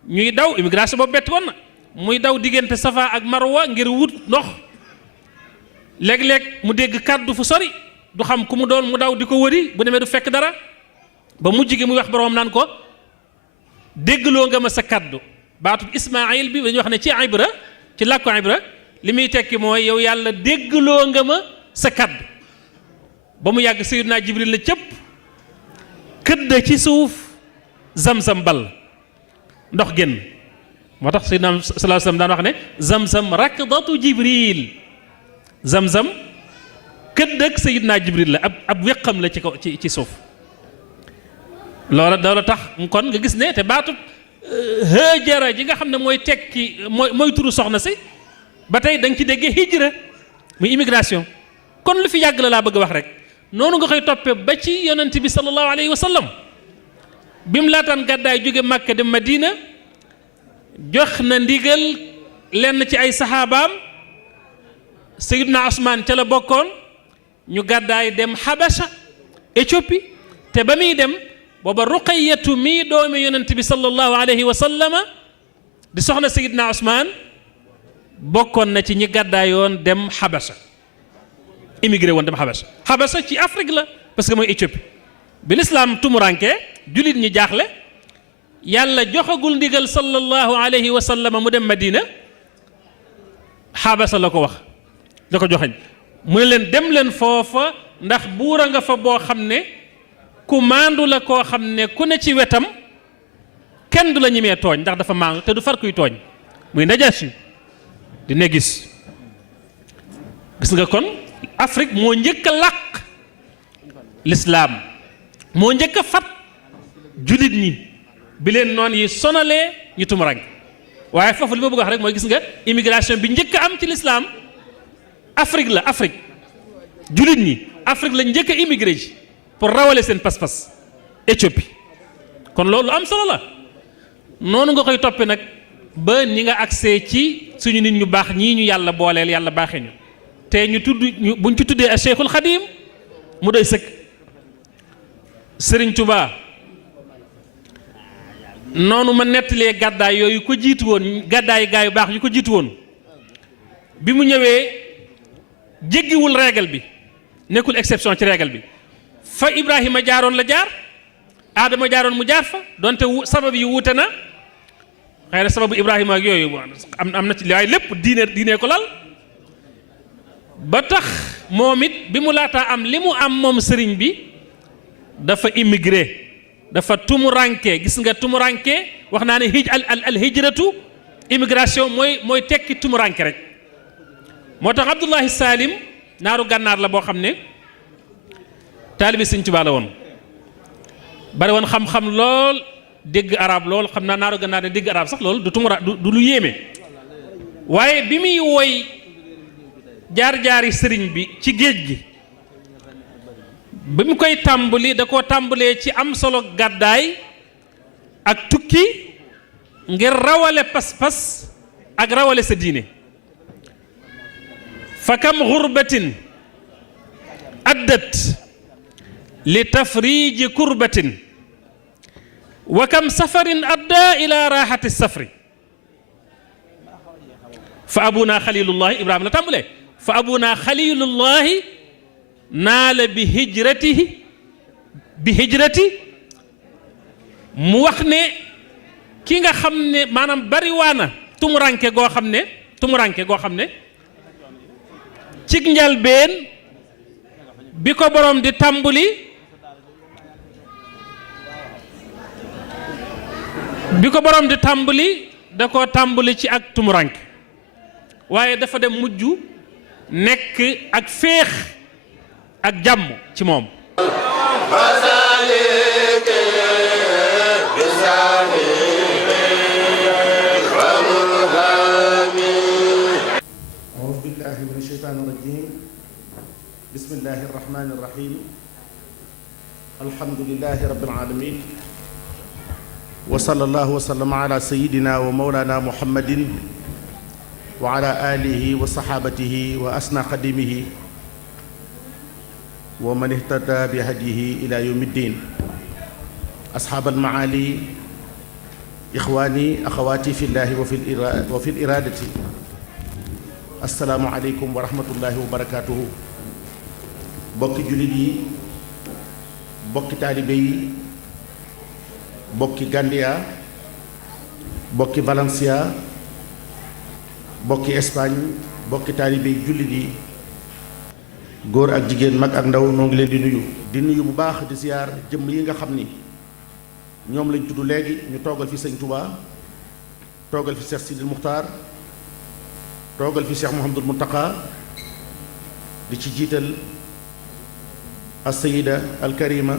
ñuy daw immigration boobu bett woon na muy daw diggante Safa ak Marwa ngir wut ndox léeg-léeg mu dégg kàddu fu sori du xam ku mu doon mu daw di ko wëri bu demee du fekk dara ba mujj gi muy wax boroom naan ko déggloo nga ma sa kàddu baatub Ismaïl bi dañuy wax ne ci ibra ci làkku ibra li muy tekki mooy yow yàlla déggloo nga ma sa kàddu ba mu yàgg Sayyidina Jibril la cëpp këdd ci suuf Zamzam ball ndox génn moo tax Sayyidina sallallahu alayhi wasallam daan wax ne Zamzam rakdatu Jibril Zamzam këdd ak Sayyidina Jibril la ab wéqam la ci kaw ci suuf loola tax kon nga gis ne te baatub Haajara ji nga xam ne mooy tekki mooy turu soxna si ba tey da nga ci déggee hijra muy immigration kon lu fi yàgg la laa bëgg a wax rek noonu nga koy toppee ba ci yonent bi sallallahu alayhi wa sallam bi mu laataan gàddaay jóge Màkka dem Madina jox na ndigal lenn ci ay saxaabaam Sayyidna Usmaan ca la bokkoon ñu gàddaay dem Habasha Éthiopie te ba muy dem booba Ruqayyatu mii doomi yonent bi sallallahu alayhi wa sallama di soxna Sayyidna Usmaan bokkoon na ci ñi gàddaayoon dem Habasha immigré woon dem Habasha ci Afrique la parce que mooy Éthiopie bi lislaam tumuranke jullit ñi jaaxle yàlla joxagul ndigal sallallahu alayhi wa sallama mu dem Madina Habasha la ko wax da ko joxañ mu ne leen dem leen foofa ndax buura nga fa boo xam ne ku maandu la koo xam ne ku ne ci wetam kenn du la ñimee tooñ ndax dafa maandu te du far kuy tooñ muy Najaasi di ne gis nga kon Afrique moo njëkk a làq lislaam moo njëkk a fat jullit ñi bi leen noon yi sonalee ñu tumuranke waaye foofu li ma bëgg wax rek mooy gis nga immigration bi njëkk a am ci lislaam Afrique la Afrique jullit ñi Afrique la njëkk a immigré ji pour rawale seen pas-pas Éthiopie kon loolu am solo la noonu nga koy toppe nag ba ni nga accès ci suñu nit ñu baax ñii ñu yàlla booleel yàlla baaxee ñu te ñu tudd buñ ci tuddee a Cheikhul Khadim mu doy sëkk Serigne Touba noonu ma nettalee gàddaay yooyu ko jiitu woon gàddaay gaa yu baax yu ko jiitu woon bi mu ñëwee jéggiwul règle bi nekkul exception ci règle bi fa Ibrahima jaaroon la jaar Adama jaaroon mu jaar fa donte sabab yi wuute na xëy na sababu Ibrahima ak yooyu am na ci waaye lépp diine ko lal ba tax moom it bi mu laataa am li mu am moom sëriñ bi dafa immigré dafa tumuranke gis nga tumuranke wax naa ne al hijratu immigration mooy tekki tumuranke rek moo tax Abdullahi Salim naaru gànnaar la boo xam ne taalibi Sëriñ Tuubaa la woon bari woon xam-xam lool dégg arab lool xam naa naaru gànnaar ne dégg arab sax loolu du lu yéeme waaye bi muy woy jaar-jaari sëriñ bi ci géej gi bi mu koy tàmbali da koo tàmbalee ci am solo gàddaay ak tukki ngir rawale pas-pas ak rawale sa diine fa kam xurbatin addat li tafriji kurbatin wa kam safarin adda ila raxati safri fa abuna xalilullahi Ibrahima la tàmbalee fa abuna xalilullahi naala bi hijrati mu wax ne ki nga xam ne maanaam bari waana tumuranke goo xam ne cig njalbeen bi ko borom di tàmbali da ko tàmbali ci ak tumuranke waaye dafa dem mujj nekk ak féex ak jàmm ci moom من الشيطان الرجيم بسم الله الرحمن الرحيم الحمد لله رب العالمين وصلى الله وسلم على سيدنا ومولانا محمد وعلى آله وصحابته وأسنى خدمه ومن اهتدى بهديه إلى يوم الدين أصحاب المعالي إخواني أخواتي في الله وفي الإرادة السلام عليكم ورحمة الله وبركاته bokki jullit yi bokki taalibe yi bokki Gandia bokki Valencia bokki Espagne bokki taalibe yi jullit yi góor ak jigéen mag ak ndaw noo ngi leen di nuyu bu baax di ziyaar jëmm yi nga xam ni ñoom lañ tudd léegi ñu toogal fi sëñ Touba toogal fi Cheikh Sidil Muxtaar toogal fi Cheikh Mouhamadul Muntaka di ci jiital as-sayida al-karima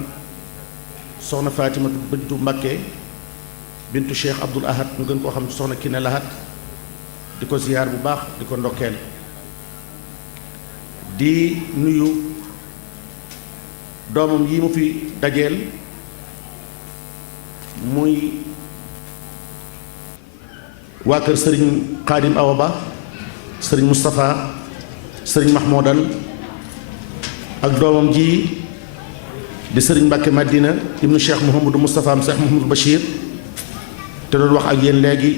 soxna Fatimatu bintu Mbakke bintu Cheikh Abdoul Ahad ñu gën koo xam ci soxna Kiné Lahat di ko ziyaar bu baax di ko ndokkeel di nuyu doomam yi mu fi dajeel muy waa kër sëriñ Xaadim Awa Ba sëriñ Moustapha sëriñ Mahmoudan ak doomam ji di sëriñ Mbàkke Madina ibnu Cheikh Mouhamadou Moustapha am Cheikh Mouhamadou Bachir te doon wax ak yéen léegi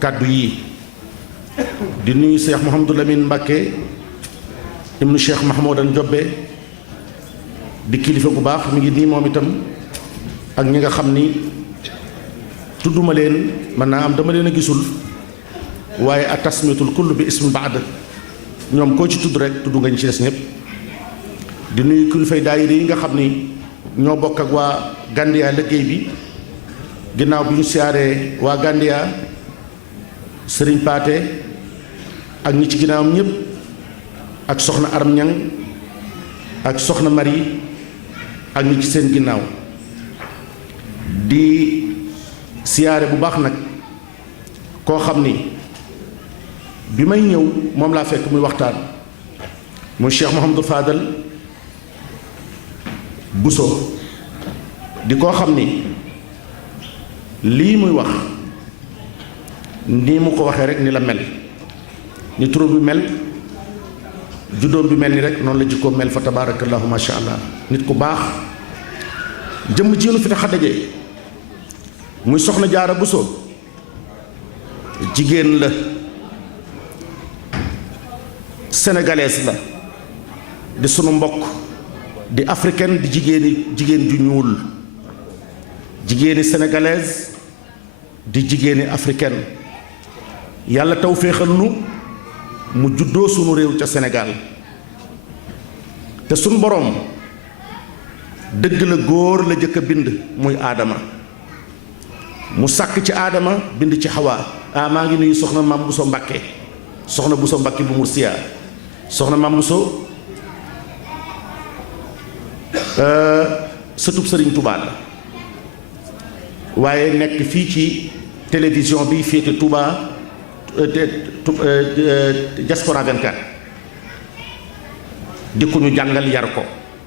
kàddu yi di nuyu Cheikh Mouhamadou Lamine Mbàkke ibnu Cheikh Mahmoudan Jobbe di kilifa gu baax mi ngi nii moom itam ak ñi nga xam ni tudduma leen mën naa am dama leen a gisul waaye a tasmiyatul kullu bi ismin baad ñoom koo ci tudd rek tudd nga ñu ci des ñëpp di nuyu kilifay daayira yi nga xam ni ñoo bokk ak waa Gandia liggéey bi ginnaaw bi ñu siyaaree waa Gandia sëriñ Paate ak ñi ci ginnaawam ñëpp ak soxna Aram Ñang ak soxna Mari ak ñi ci seen ginnaaw di siyaare bu baax nag koo xam ni bi may ñëw moom laa fekk muy waxtaan muy Cheikh Mouhamadou Fadal Bousso di koo xam ni lii muy wax nii mu ko waxee rek ni la mel ni turam bi mel juddoom bi mel ni rek noonu la jikkoom mel fa tabarakallahu ma sha allah nit ku baax jëmm ji nu fi tax a daje muy soxna Jaara Bousso jigéen la sénégalaise la di sunu mbokk di africaine di jigéen ju ñuul jigéeni sénégalaise di jigéeni africaine yàlla taw féexal nu mu juddoo sunu réew ca Sénégal te sunu boroom dëgg la góor la jëkk a bind muy aadama mu sàkk ci aadama bind ci xawaa maa ngi nuyu soxna Maam Bousso Mbakke soxna Bousso Mbakke bu Mursiya soxna Maam Bousso sëtub Sëriñ Touba la waaye nekk fii ci télévision bi féete Touba Diaspora 24 di ku ñu jàngal yar ko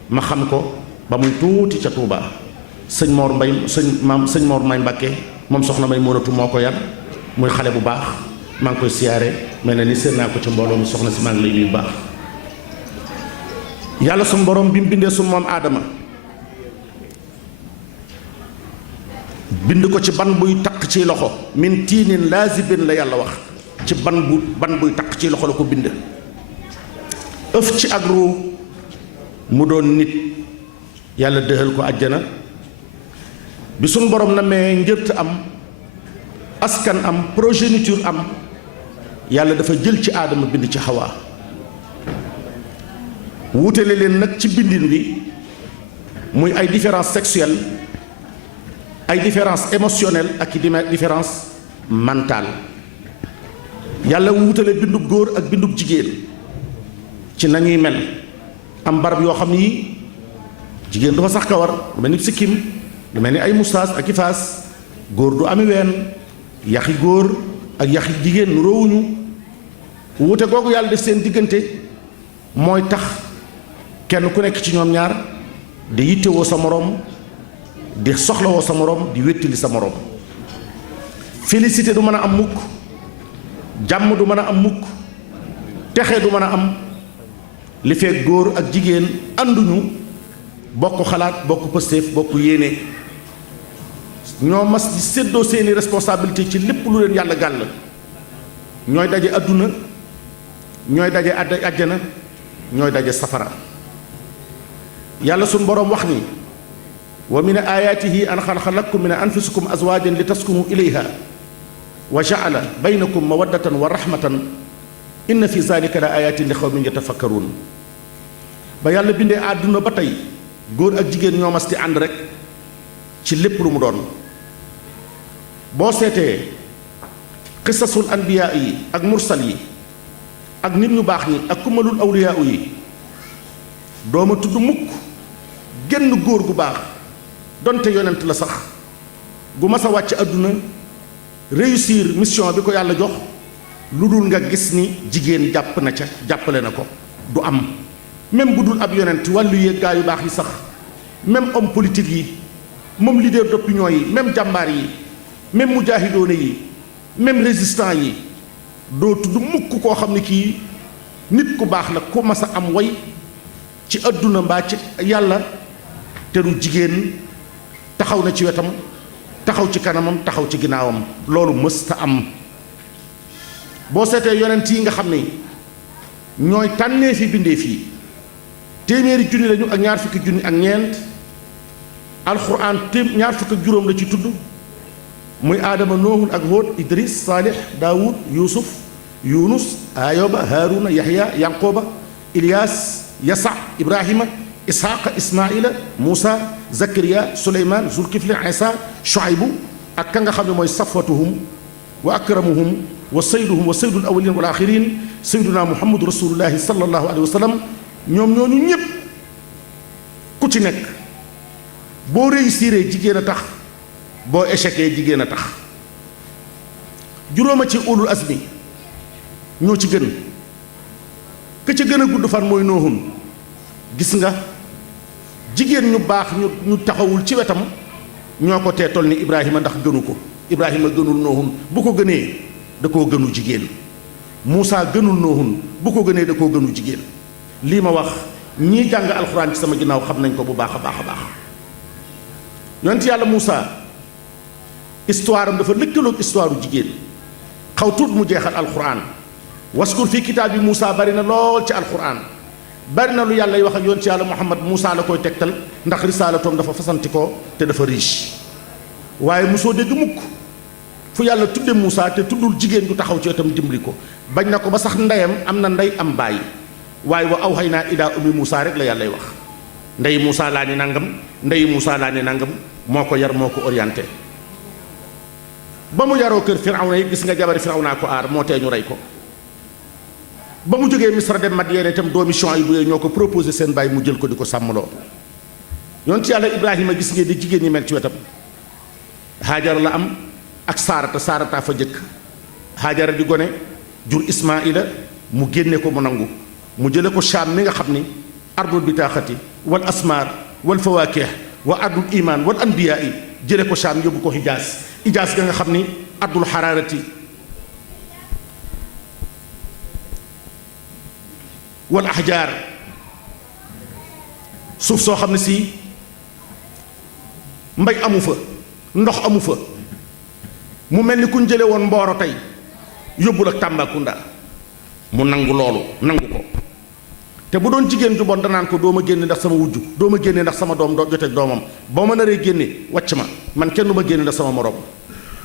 ma xam ko ba muy tuuti ca Touba sëñ Mor May Mbakke moom soxna May Moonatu moo ko yar muy xale bu baax maa ngi koy siyaare mel na ni seen naa ko ci mbooloo mi soxna si maa ngi lay nuyu baax yàlla suñu borom bi mu bindee su moom aadama bind ko ci ban buy taq ci loxo min tiinin laazibin la yàlla wax ci ban buy taq ci loxo la ko bind ëf ci ak ruu mu doon nit yàlla dëxal ko àjjana bi suñu borom na mee njërt am askan am progéniture am yàlla dafa jël ci aadama bind ci xawaa wuutale leen nag ci bindin wi muy ay différence sexuelle ay différence émotionnelle ak i différence mentale yàlla wuutale bindub góor ak bindub jigéen ci nañuy mel am barab yoo xam ni jigéen dafa sax kawar lu mel ni sikkim lu mel ni ay moustache ak i faas góor du ami ween yaxi góor ak yaxi jigéen nu roowuñu wuute googu yàlla def seen diggante mooy tax kenn ku nekk ci ñoom ñaar di yittewoo sa moroom di soxlawoo sa moroom di wéttali sa moroom. félicité du mën a am mukk, jàmm du mën a am mukk, texe du mën a am li fekk góor ak jigéen ànduñu bokk xalaat bokk pëstéef bokk yéene. ñoo mas di séddoo seeni responsabilité ci lépp lu leen yàlla gàll. ñooy daje àdduna, ñooy daje àjjana, ñooy daje safara. yàlla suñ boroom wax ni wa min ayaatihi an xalaqa lakum min anfusikum azwaajan li taskunu ilayha wa ja'ala baynakum mawaddatan wa rahmatan inna fi zalika la ayatin li xawmin yatafakkaruun. ba yàlla bindee àdduna ba tey góor ak jigéen ñoo mas di ànd rek ci lépp lu mu doon. boo seetee qisasul anbiyaa yi ak mursal yi ak nit ñu baax ñi ak kumalul awliyaa yi dooma tudd mukk genn góor gu baax donte yonent la sax gu mas a wàcc àdduna réussir mission bi ko yàlla jox lu dul nga gis ni jigéen jàpp na ca jàppale na ko. du am même bu dul ab yonent wàllu yéeg gaa yu baax yi sax même homme politique yi même leader d'opinion yi même jàmbaar yi même mujaahidoone yi même résistant yi doo tudd mukk koo xam ne kii nit ku baax la ku mas a am way ci àdduna mbaa ci yàlla te du jigéen taxaw na ci wetam taxaw ci kanamam taxaw ci ginnaawam. loolu mësta am. boo seetee yonent yi nga xam ne ñooy tànnee fi bindee fii téeméeri junni lañu ak ñaar fukki junni ak ñeent. alxuraan ñaar fukk ak juróom la ci tudd muy aadama noohun ak hóot idris saalix daawud yuusuf yunus ayoba haaruna yaxya yanqooba ilyaas yasa ibrahima isxaqa ismaila muusa zakariya suleymaan zulkifli isa shuaybu ak ka nga xam ne mooy safwatuhum wa akramuhum wa sayduhum wa saydul awalin wal axirin sayduna muhammadu rasulullahi sallallahu alayhi wa sallam. ñoom ñooñu ñépp ku ci nekk boo réussiree jigéen a tax boo échecee jigéen a tax. juróoma ci ulul azmi ñoo ci gën ka ca gën a gudd fan mooy noohun. gis nga jigéen ñu baax ñu taxawul ci wetam ñoo ko teetol ni ibrahima ndax gënu ko. ibrahima gënul noohun bu ko gënee da koo gënu jigéen. muusa gënul noohun bu ko gënee da koo gënu jigéen. lii ma wax ñii jàng alxuraan ci sama ginnaaw xam nañ ko bu baax a baax a baax. yonent yàlla Moussa histoire am dafa lëkkaloog histoire u jigéen xaw tuut mu jeexal alxuraan. waskur fii kitaab bi Moussa bari na lool ci alxuraan bari na lu yàlla yi wax ak yonent yàlla Muhammad Moussa la koy tegtal ndax risaalatoom dafa fasantikoo te dafa riche. waaye mosoo dégg mukk fu yàlla tudde Moussa te tuddul jigéen du taxaw ci itam dimbali ko. bañ na ko ba sax ndeyam am na ndey am baay waaye wa awhaynaa ilaa ummi Moussa rek la yàllay wax. ndey Moussa laa ni nangam ndey Moussa laa ni nangam moo ko yar moo ko orienté. ba mu yaroo kër Firawna yi gis nga jabari Firawna ko aar moo tee ñu rey ko. ba mu jógee Misra dem Madiyana itam doomi Shuayb bu ñoo ko proposé seen baay mu jël ko di ko sàmmloo. yonent yàlla Ibrahima gis ngeen di jigéen ñi mel ci wetam. Haajara la am ak Saarata fa jëkk. Haajara di gone jur Ismaila mu génne ko mu nangu mu jële ko Shaam mi nga xam ni ardul bitaaxati wal asmaar wal fawaakih wa ardul iman wal anbiyaa yi jële ko Shaam yóbbu ko Hijaas. Hijaas ga nga xam ni ardul xaraarati wal ahjaar suuf soo xam ne si mbay amu fa ndox amu fa mu mel ni kuñ jële woon Mbooro tey yóbbul ak Tambacounda mu nangu loolu nangu ko. te bu doon jigéen ju bon danaan ko doo ma génne ndax sama wujju doo ma génne ndax sama doom doo joteeg doomam boo ma naree génne wàcc ma man kenn du ma génne ndax sama morom.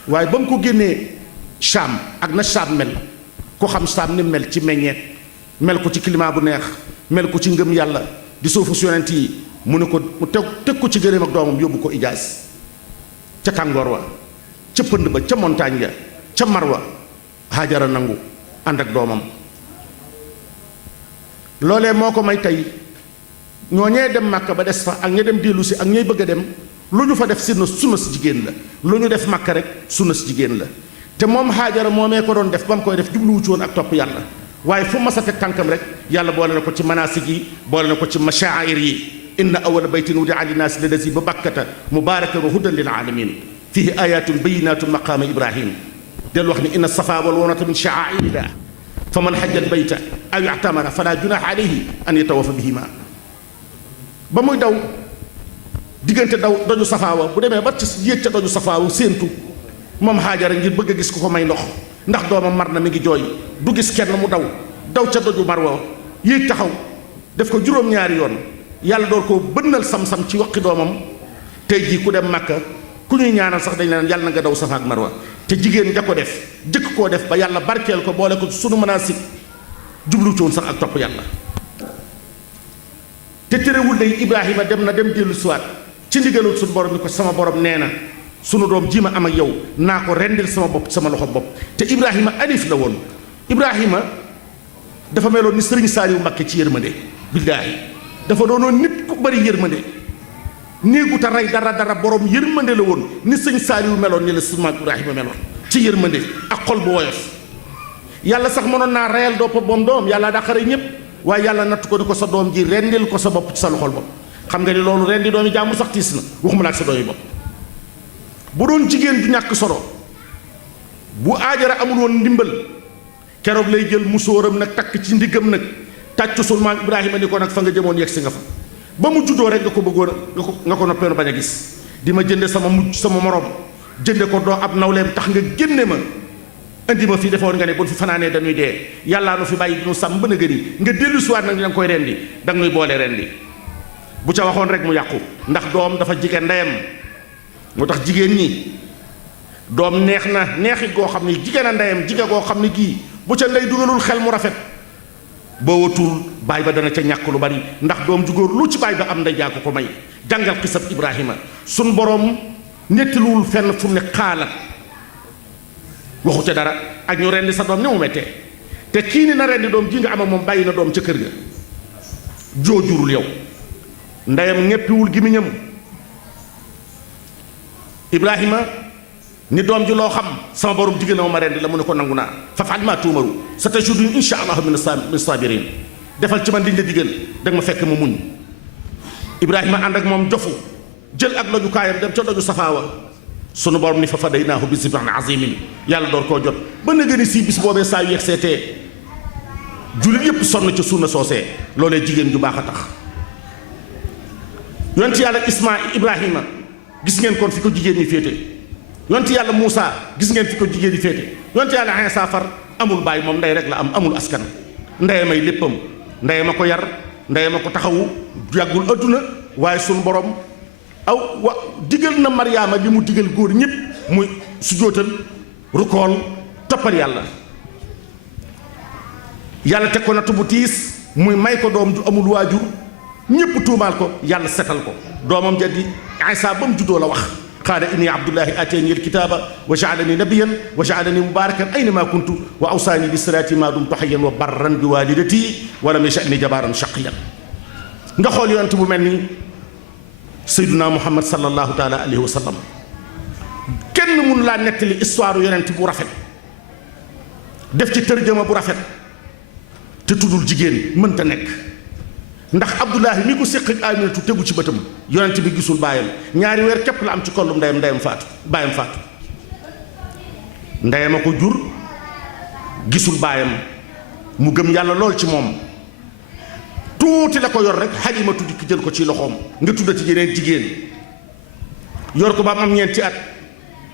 waaye ba mu ko génnee Shaam ak na Shaam mel ko xam Shaam ni mel ci meññeet mel ko ci climat bu neex mel ko ci ngëm yàlla di suufu su yonent yi mu ne ko mu teg ko ci gëléem ak doomam yóbbu ko Ijaas ca tàngoor wa ca pënd ba ca montagne ya ca Marwa. Haajara nangu ànd ak doomam. loolee moo ko may tey ñoo ñee dem Màkka ba des fa ak ña dem dellu si ak ñay bëgg a dem lu ñu fa def sunna si jigéen la lu ñu def Màkka rek sunna si jigéen la. te moom Haajara moomee ko doon def ba mu koy def jubluwu ci woon ak topp yàlla waaye fu mas a teg tànkam rek yàlla boole na ko ci manasik yi boole na ko ci mashaa'ir yi inna awwala baytin wudi'a linnaasi lallazi bi bakkata mubaarakan wa hudan lil aalamiin fiihi aayaatun bayyinaatun maqaama Ibrahim del wax ni inna safaa wal marwata min sha'aa'irillah fa man hajja al bayta aw i'tamara falaa junaaha alayhi an yatawaffa bihimaa ba muy daw diggante daw doju safaawa bu demee ba ci yéeg ca doju safaawa séentu moom Haajara ngir bëgg a gis ku ko may ndox ndax doomam mar na mi ngi jooy du gis kenn mu daw ca doju Marwa yéeg taxaw def ko juróom-ñaari yoon yàlla door koo bënnal sam-sam ci waqi doomam tey jii ku dem Makka ku ñuy ñaanal sax dañ leen yàlla na nga daw Safa ak Marwa te jigéen ja ko def jëkk koo def ba yàlla barkeel ko boole ko sunu manaasik jublu ci woon sax ak topp yàlla te terewul day Ibrahima dem dellu siwaat ci ndigalul suñu borom ni ko sama borom nee na sunu doom ji ma am ak yow naa ko rendil sama bopp sama loxo bopp te Ibrahima alif la woon Ibrahima dafa meloon ni Sëriñ Saaliwu Mbakke ci yërmande billaahi dafa doonoon nit ku bari yërmande néegu ta rey dara borom yërmande la woon ni Sëriñ Saaliwu meloon ni la suma Ibrahima meloon ci yërmande ak xol bu woyof yàlla sax mënoon naa reyal doom doom yàlla daa xare ñépp waaye yàlla natt ko ni ko sa doom ji rendil ko sa bopp ci sa loxol bopp xam nga ni loolu rendi doomi jàmm sax tiis na waxuma la ak sa doomi bopp bu doon jigéen du ñàkk solo bu Aajara amul woon ndimbal keroog lay jël musóoram nag takk ci ndiggam nag tàccu sul maam Ibrahima ni ko nag fa nga jëmoon yegg si nga fa ba mu juddoo rek nga ko bëggoon nga ko noppeenu bañ a gis di ma jënde sama morom jënde ko doo ab nawleem tax nga génne ma indi ma fii defoon nga ne bu fi fanaanee dañuy dee yàllaa nu fi bàyyi dinu sàmm bën a gëni nga dellu siwaat nag da nga koy rendi da nga nuy boole rendi bu ca waxoon rek mu yàqu ndax doom dafa jige ndeyam moo tax jigéen ñi doom neex na neexit goo xam ne jige na ndeyam jige goo xam ne gii bu ca ndey dugalul xel mu rafet boo watul baay ba dana ca ñàkk lu bari ndax doom ju góor lu ci baay ba am ndey jaa ko may jàngal xisab Ibrahima sun borom nettiluwul fenn fu mu ne xaalat waxu ca dara ak ñu rendi sa doom ni mu mettee te kii ni na rendi doom ji nga am ak moom bàyyi na doom ca kër ga joo jurul yow ndeyam ñeppiwul gimiñam Ibrahima ni doom ji loo xam sama borom jigéen ma rendi la mu ne ko nangu naa faf'al maa tu'maru satajiduni insha allahu min saabiriin defal ci man liñ la digal da nga ma fekk ma muñ Ibrahima ànd ak moom jofu jël ak loju kaayam dem ca doju safaawa sunu borom ni fa fadaynaahu bi zibhin azimin yàlla door koo jot ba na gëni si bis boobee saa yu yegg seetee jullit yépp sonn ca sunna soosee loolee jigéen ju baax a tax yonent yàlla Ibrahima gis ngeen kon fi ko jigéen ñi féete yonent yàlla Moussa gis ngeen fi ko jigéen ñi féete yonent yàlla Iisaa far amul baay moom ndey rek la am amul askan ndeyam ay léppam ndeyam a ko yar ndeyam a ko taxawu yàggul adduna waaye sunu borom digal na Maryaama li mu digal góor ñëpp muy sujjóotal rukool toppal yàlla teg ko nattu bu tiis muy may ko doom ju amul waajur ñëpp tuumaal ko yàlla setal ko doomam jaddi Iisaa ba mu juddoo la wax qaala inni abdullahi aataani alkitaaba wa jaalani nabiyan wa jaalani mubaarakan aynama kuntu wa awsaani bi salaati maa dumtu hayyan wa barran bi waalidati wa lam yaj'alni jabbaaran shaqiyyan nga xool yonent bu mel ni Seydina Muhammad sallallahu taala alayhi wa sallam kenn mun laa nettali histoire yonent bu rafet def ci tërjëma bu rafet te tuddul jigéen mënta nekk ndax Abdullahi mi ko séq ak Aminatu tegu ci bëtam yonent bi gisul baayam ñaari weer képp la am ci kollum ndeyam faatu baayam faatu ndeyam a ko jur gisul baayam mu gëm yàlla lool ci moom tuuti la ko yor rek Halimatu dikk jël ko ci loxoom nga tudda ci yeneen jigéen yor ko ba am ñeenti at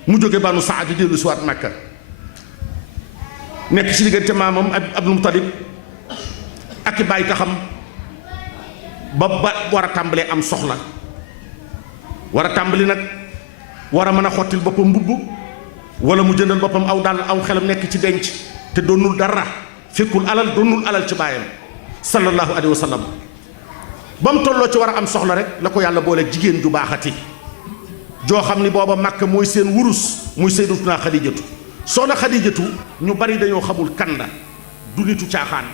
mu jóge Banu Saad di dellu si waat Makka nekk ci diggante maamam Abdul Muttalib ak i bàyyi taxam ba war a tàmbalee am soxla war a tàmbali nag war a mën a xottil boppam mbubb wala mu jëndal boppam aw dàll aw xelam nekk ci denc te doonul dara fekkul alal doonul alal ci baayam sallallahu alayhi wa sallam ba mu tolloo ci war a am soxla rek la ko yàlla booleeg jigéen ju baaxati joo xam ni booba Makka mooy seen wurus muy Sayyidatuna Xadijatu soxna Xadijatu ñu bari dañoo xamul kan la du nitu caaxaan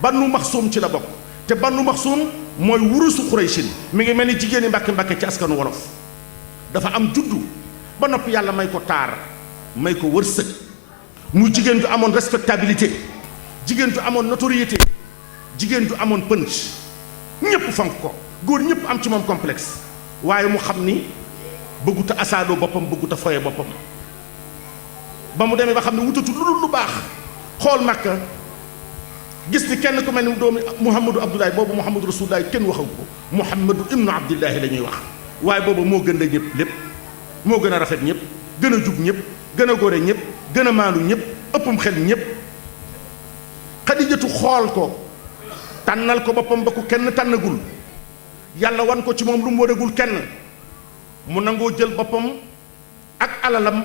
Banu Maxsum ci la bokk te Banu Maxsum mooy wurusu Xuraysin mi ngi mel ni jigéeni Mbàkke ci askanu wolof dafa am juddu ba noppi yàlla may ko taar may ko wërsëg muy jigéen ju amoon respectabilité jigéen ju amoon notoriété jigéen ju amoon punch ñëpp fonk ko góor ñëpp am ci moom complexe waaye mu xam ni bëgguta asaadoo boppam bëgguta foye boppam ba mu demee ba xam ne wutatu lu baax xool Makka gis ni kenn ku mel ni doomi Muhammadu Abdullahi boobu Muhammadu Rasulullahi kenn waxagu ko Muhammadu ibnu Abdillahi la ñuy wax waaye boobu moo gën la ñëpp lépp moo gën a rafet ñëpp gën a jub ñëpp gën a góore ñëpp gën a maandu ñëpp ëppum xel ñëpp Xadijatu xool ko tànnal ko boppam ba ko kenn tànnagul yàlla wan ko ci moom lu mu waragul kenn mu nangoo jël boppam ak alalam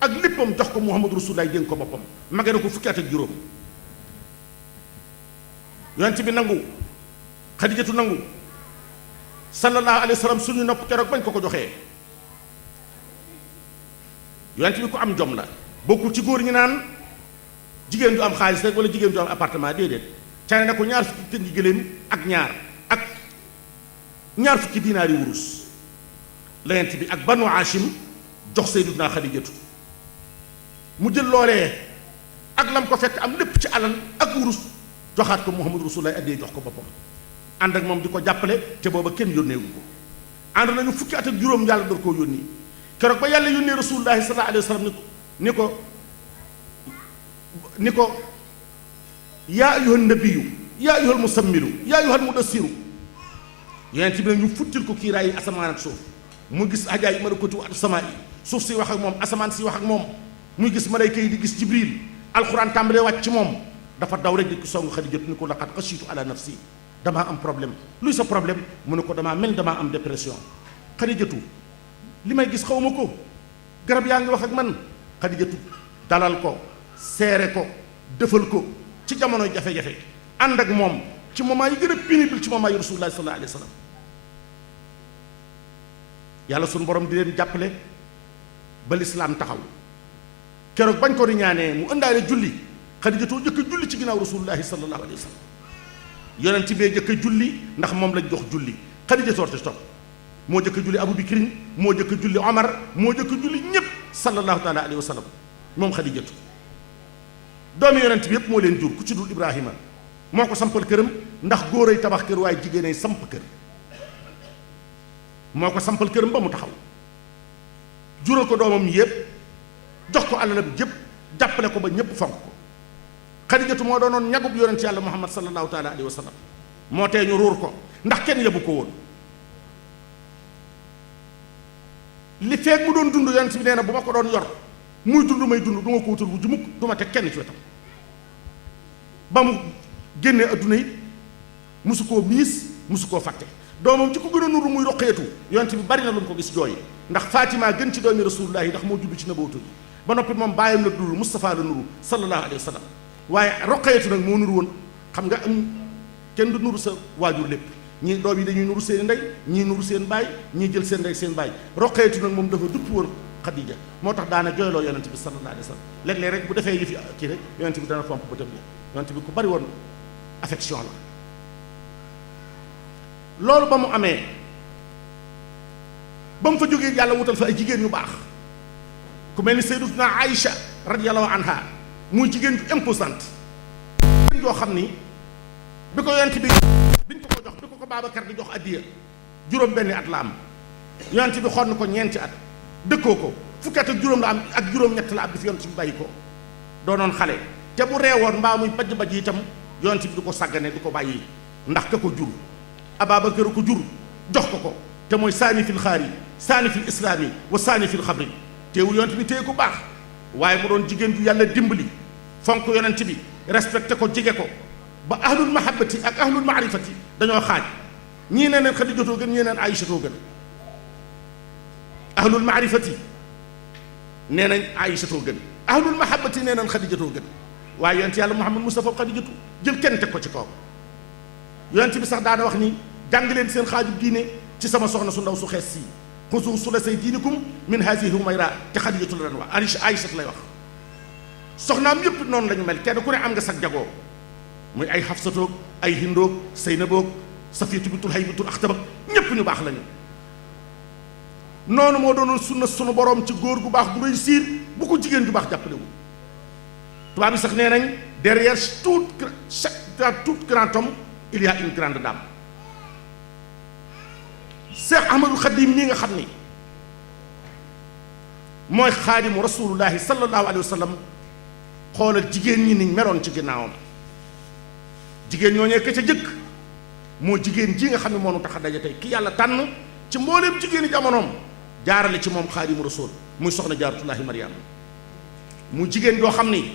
ak léppam jox ko Muhammadu Rasulullahi dénk ko boppam mage na ko fukki at ak juróom yonent bi nangu Xadijatu nangu sallallahu alayhi wa sallam suñu nopp keroog bañ ko ko joxee yonent bi ko am jom la bokkul ci góor ñi naan jigéen ju am xaalis rek wala jigéen ju am appartement déedéet cane na ko ñaar fukki tën yi gëléem ak ñaar fukki dinaar yi wurus la yonent bi ak banu Hashim jox Sayyiduna Xadijatu mu jël loolee ak lam ko fekk am lépp ci alal ak wurus joxaat ko Muhammadu Rasulullahi addee jox ko boppam ànd ak moom di ko jàppale te booba kenn yónneewu ko ànd nañu fukki at ak juróom yàlla door koo yónni keroog ba yàlla yónnee Rasulullahi sallallahu alayhi wa sallam ni ko yaa ayyuhan nabiyyu yaa ayyuhal musammilu yaa ayyuhal mudassiru yonent bi ñu futtil ko kiiraay yi asamaan ak suuf mu gis ajaay malakuutu as-samaa yi suuf si wax ak moom asamaan si wax ak moom muy gis malayka yi di gis Jibril alxuraan tàmbalee wàcc ci moom dafa daw rek di ko song Xadijatu ni ko laqad xashiitu ala nafsi damaa am problème luy sa problème mu ne ko damaa mel damaa am dépression Xadijatu li may gis xaw ma ko garab yaa ngi wax ak man Xadijatu dalal ko seere ko defal ko ci jamonoy jafe-jafe ànd ak moom ci moment yi gën a pénible ci moment yi Rasulullah sallallahu alayhi wa sallam yàlla suñu borom di leen jàppale ba lislaam taxaw keroog bañ ko riñaanee mu ëndaale julli Xadijatu jëkk a julli ci ginnaaw Rasulullahi sallallahu alayhi wa sallam yonent bee jëkk a julli ndax moom lañ jox julli Xadijatu war ci topp moo jëkk a julli Abu Bakrin moo jëkk a julli Omar moo jëkk a julli ñépp sallallahu taala alayhi wa sallam moom Xadijatu doomi yonent bi yépp moo leen jur ku ci dul Ibrahima moo ko sampal këram ndax góor ay tabax kër waaye jigéen ay samp kër moo ko sampal këram ba mu taxaw jural ko doomam yépp jox ko alalam jëpp jàppale ko ba ñépp fonk ko Xadijatu moo doonoon ñagub yonent yàlla Muhammad sallallahu taala alayhi wa sallam moo tee ñu ruur ko ndax kenn yebu ko woon li feeg mu doon dund yonent bi nee na bu ma ko doon yor muy dund may dund du ma ko wutal wu jumukk du ma teg kenn ci wetam ba mu génnee adduna yi musu koo miis musu koo fàtte doomam ci ko gën a nuru muy roqeetu yonent bi bari na lu mu ko gis jooy ndax Fatima gën ci doomi Rasulullahi ndax moo judd ci nabawtu bi ba noppi moom bàyyam la nuru Mustafa la nuru sallallahu alayhi wa sallam waaye roqeetu nag moo nuru woon xam nga am kenn du nuru sa waajur lépp ñii doom yi dañuy nuru seen ndey ñii nuru seen baay ñii jël seen ndey seen baay roqeetu nag moom dafa dupp woon Xadija moo tax daana jooyloo yonent bi sallallahu alayhi wa sallam léeg-léeg rek bu defee yëfi kii rek yonent bi dana fomp bëtam bi yonent bi ku bari woon affection la loolu ba mu amee ba mu fa jógee yàlla wutal fa ay jigéen ñu baax ku mel ni Sayyidatuna Aïcha radiyallahu anha muy jigéen ju imposante jigéen joo xam ni bi ko yonent bi biñ ko jox bi ko Babacar di jox addiya juróom benni at la am yonent bi xool na ko ñeenti at dëkkoo ko fukki at ak juróom la am ak juróom-ñett la am bi fi yonent bi bàyyi ko doonoon xale te bu reewoon mbaa muy bajj-bajj itam yonent bi du ko sàggane du ko bàyyi ndax ka ko jur Ababacar ko jur jox ko te mooy saani fil xaari saani fil islaami wa saani fil xabri teewul yonent bi téye ko baax waaye mu doon jigéen ju yàlla dimbali fonk yonent bi respecté ko jige ko ba ahlul mahabbati ak ahlul maarifati dañoo xaaj ñii ne neen Xadijatoo gën ñii neen Aïchatoo gën ahlul maarifati nee nañ Aïchatoo gën ahlul mahabbati nee nañ Xadijatoo gën waaye yonent yàlla Muhammad Mustafa Xadijatu jël kenn teg ko ci kaw yonent bi sax daana wax ni jàng leen seen xaaju diine ci sama soxna su ndaw su xees sii xuzu sulasay diinikum min hazihi humayra te Xadijatu la doon wax Aïchat lay wax soxnaam yépp noonu la ñu mel kenn ku ne am nga sag jagoo muy ay Xafsatoog ay Hindoog Saynaboog Safiyatu bintul Hayy bintul Axtab ñépp ñu baax lañu noonu moo doonoon sunna sunu borom ci góor gu baax bu réussir bu ko jigéen ju baax jàppale wu tubaab bi sax nee nañ derrière tout grand homme il y a une grande dame. Cheikh Ahmadul Khadim mii nga xam ni mooy xaadimu rasulullahi sallallahu alayhi wa sallam xoolal jigéen ñi ni meloon ci ginnaawam. jigéen ñooñee ka ca jëkk moo jigéen ji nga xam ne moo nu tax a daje tey ki yàlla tànn ci mbooleem jigéeni jamonoom jaarale ci moom xaadimu rasul muy soxna jaaratullahi Mariam mu jigéen joo xam ni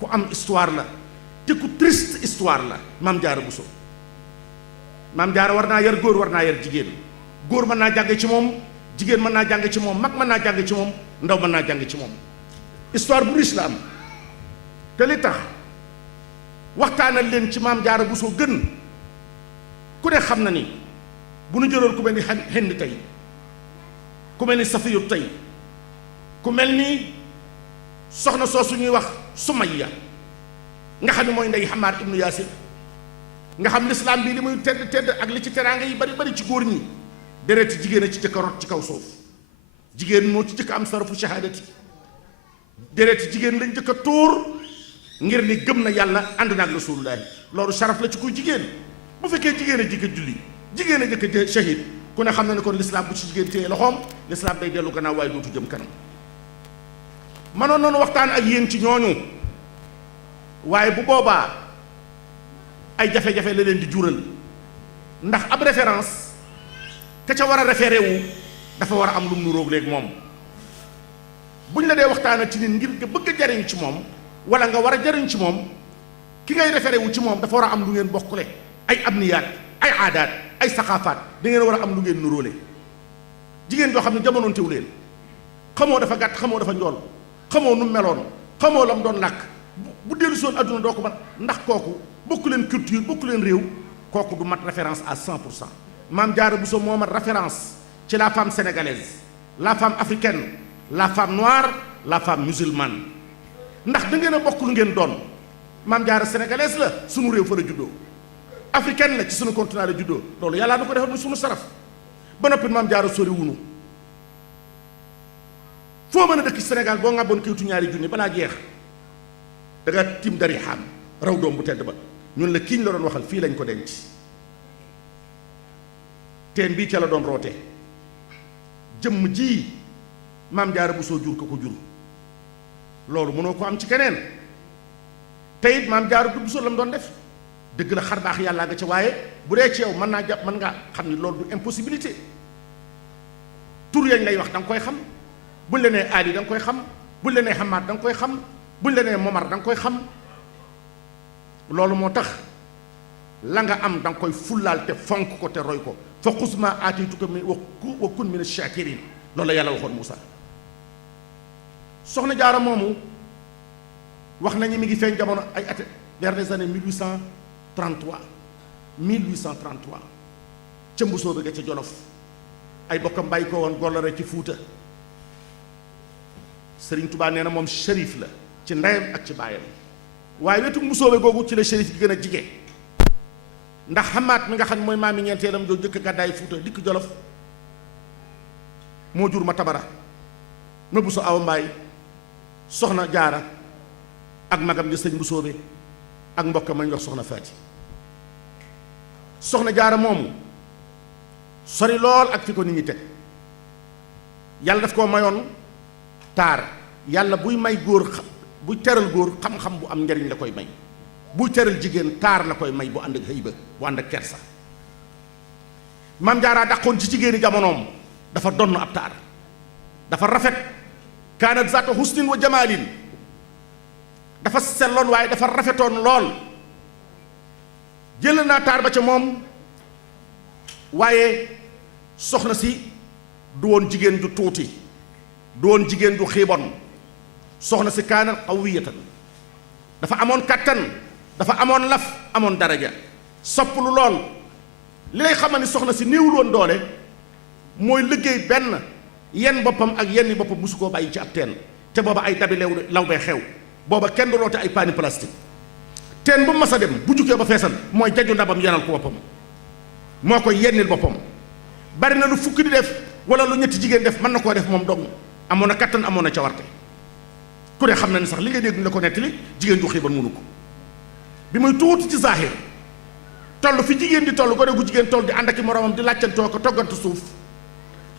ku am histoire la te ku triste histoire la maam jaara Buso. maam jaara war naa yar góor war naa yar jigéen góor mën naa jànge ci moom jigéen mën naa jànge ci moom mag mën naa jànge ci moom ndaw mën naa jànge ci moom histoire bu riche la am. te li tax waxtaanal leen ci maam jaara Buso gën ku ne xam na ni bu nu jëloon ku mel ni Hind tey ku mel ni Safiyu tey ku mel ni soxna soosu ñuy wax Sumayya nga xam ne mooy ndey Xamaar ibnu Yaasir nga xam lislaam bii li muy tedd tedd ak li ci teraanga yi bari bari ci góor ñi dereeti jigéen a ci jëkk a rot ci kaw suuf jigéen moo ci jëkk am sarafu shahaadati dereeti jigéen lañ jëkk a tuur ngir ni gëm na yàlla ànd na ak rasulullaahi loolu sharaf la ci kuy jigéen bu fekkee jigéen a jëkk a julli jigéen a jëkk a shahid ku ne xam na ne kon lislaam bu ci jigéen téye loxoom lislaam day dellu gannaaw waaye dootu jëm kanam manoon noonu waxtaan ak yéen ci ñooñu waaye bu boobaa ay jafe-jafe la leen di jural ndax ab référence te ca war a référé wu dafa war a am lu mu nuróog léegi moom buñ la dee waxtaana ci nit ngir nga bëgg a jariñ ci moom wala nga war a jariñ ci moom ki ngay référé wu ci moom dafa war a am lu ngeen bokkule ay abniyaat ay aadaat ay saxaafaat da ngeen war a am lu ngeen nuróole jigéen joo xam ne jamonoon teew leen xamoo dafa gàtt xamoo dafa njool xamoo nu meloon xamoo lam doon làkk bu dellu soon adduna doo ko mat ndax kooku bokku leen culture bokku leen réew kooku du mat référence à 100%. Maam Jaara Buso moo mat référence ci la femme sénégalaise la femme africaine la femme noire la femme musulmane ndax da ngeen a bokk lu ngeen doon Maam Jaara sénégalaise la sunu réew fa la juddoo africaine la ci sunu continent la juddoo loolu yàllaa na ko defal muy sunu saraf ba noppi Maam Jaara sori wunu foo mën a dëkk ci Sénégal boo ngàbboon kayitu ñaari junni balaa jeex da nga tim dari xaam raw doom bu tedd ba ñun la kiiñ la doon waxal fii lañ ko denc teen bii ca la doon roote jëmm ji Maam Jaara Buso jur ko jur loolu mënoo ko am ci keneen te it Maam Jaara Buso la mu doon def dëgg la xar baax yàllaa nga ca waaye bu dee ci yow mën naa jàpp mën nga xam ni loolu du impossibilité tur yañ lay wax da nga koy xam buñ la nee Ali da nga koy xam buñ la nee Hamad da nga koy xam buñ la nee Momar da nga koy xam loolu moo tax la nga am da nga koy fullaal te fonk ko te roy ko fa xuz maa aataytuka wa kun mina shaakiriin loolu la yàlla waxoon Moussa soxna Jaara moomu wax nañu mi ngi feeñ jamono ay at vers les années 1833 ca Mbusoobe ga ca Jolof ay bokkam bàyyi ko woon Gollare ci Fuuta Sëriñ Tubaa nee na moom shérif la ci ndeyam ak ci baayam waaye wetu Mbusoobe googu ci la shérif gi gën a jige ndax Xamaat mi nga xam mooy maami ñeenteelam doo jëkk gàddaay Fuuta dikk Jolof moo jur ma tabara ma Buso Awa Mbaay soxna Jaara ak magam di sëñ Mbusoobe ak mbokkam mañ wax soxna Faati soxna Jaara moomu sori lool ak fi ko nit ñi teg yàlla daf koo mayoon taar yàlla buy may góor buy teral góor xam-xam bu am njariñ la koy may buy teral jigéen taar la koy may bu ànd ak hëyba bu ànd ak kersa Maam Jaara dàqoon ci jigéeni jamonoom dafa donn ab taar dafa rafet kaanat zaata husnin wa jamaalin dafa selloon waaye dafa rafetoon lool jël naa taar ba ca moom waaye soxna si du woon jigéen ju tuuti du woon jigéen ju xiibon soxna si kaanat qawiyatan dafa amoon kattan dafa amoon laf amoon daraja sopp lu lool li lay xamal ni soxna si néewul woon doole mooy liggéey benn yenn boppam ak yenn boppam musu koo bàyyi ci ab teen te booba ay dabi law bee xew booba kenn du roote ay paani plastique teen bu mas a dem bu jukkee ba feesal mooy jaju ndabam yenal ko boppam moo koy yennil boppam bari na lu fukki di def wala lu ñetti jigéen def mën na koo def moom dong amoon na kattan amoon na cawarte ku ne xam na ni sax li nga dégg ñu la ko nettali jigéen ju xiiban mënu ko bi muy tuuti ci zahir toll fi jigéen di toll gone gu jigéen toll di ànd ak i moromam di laajtantoo ko toggantu suuf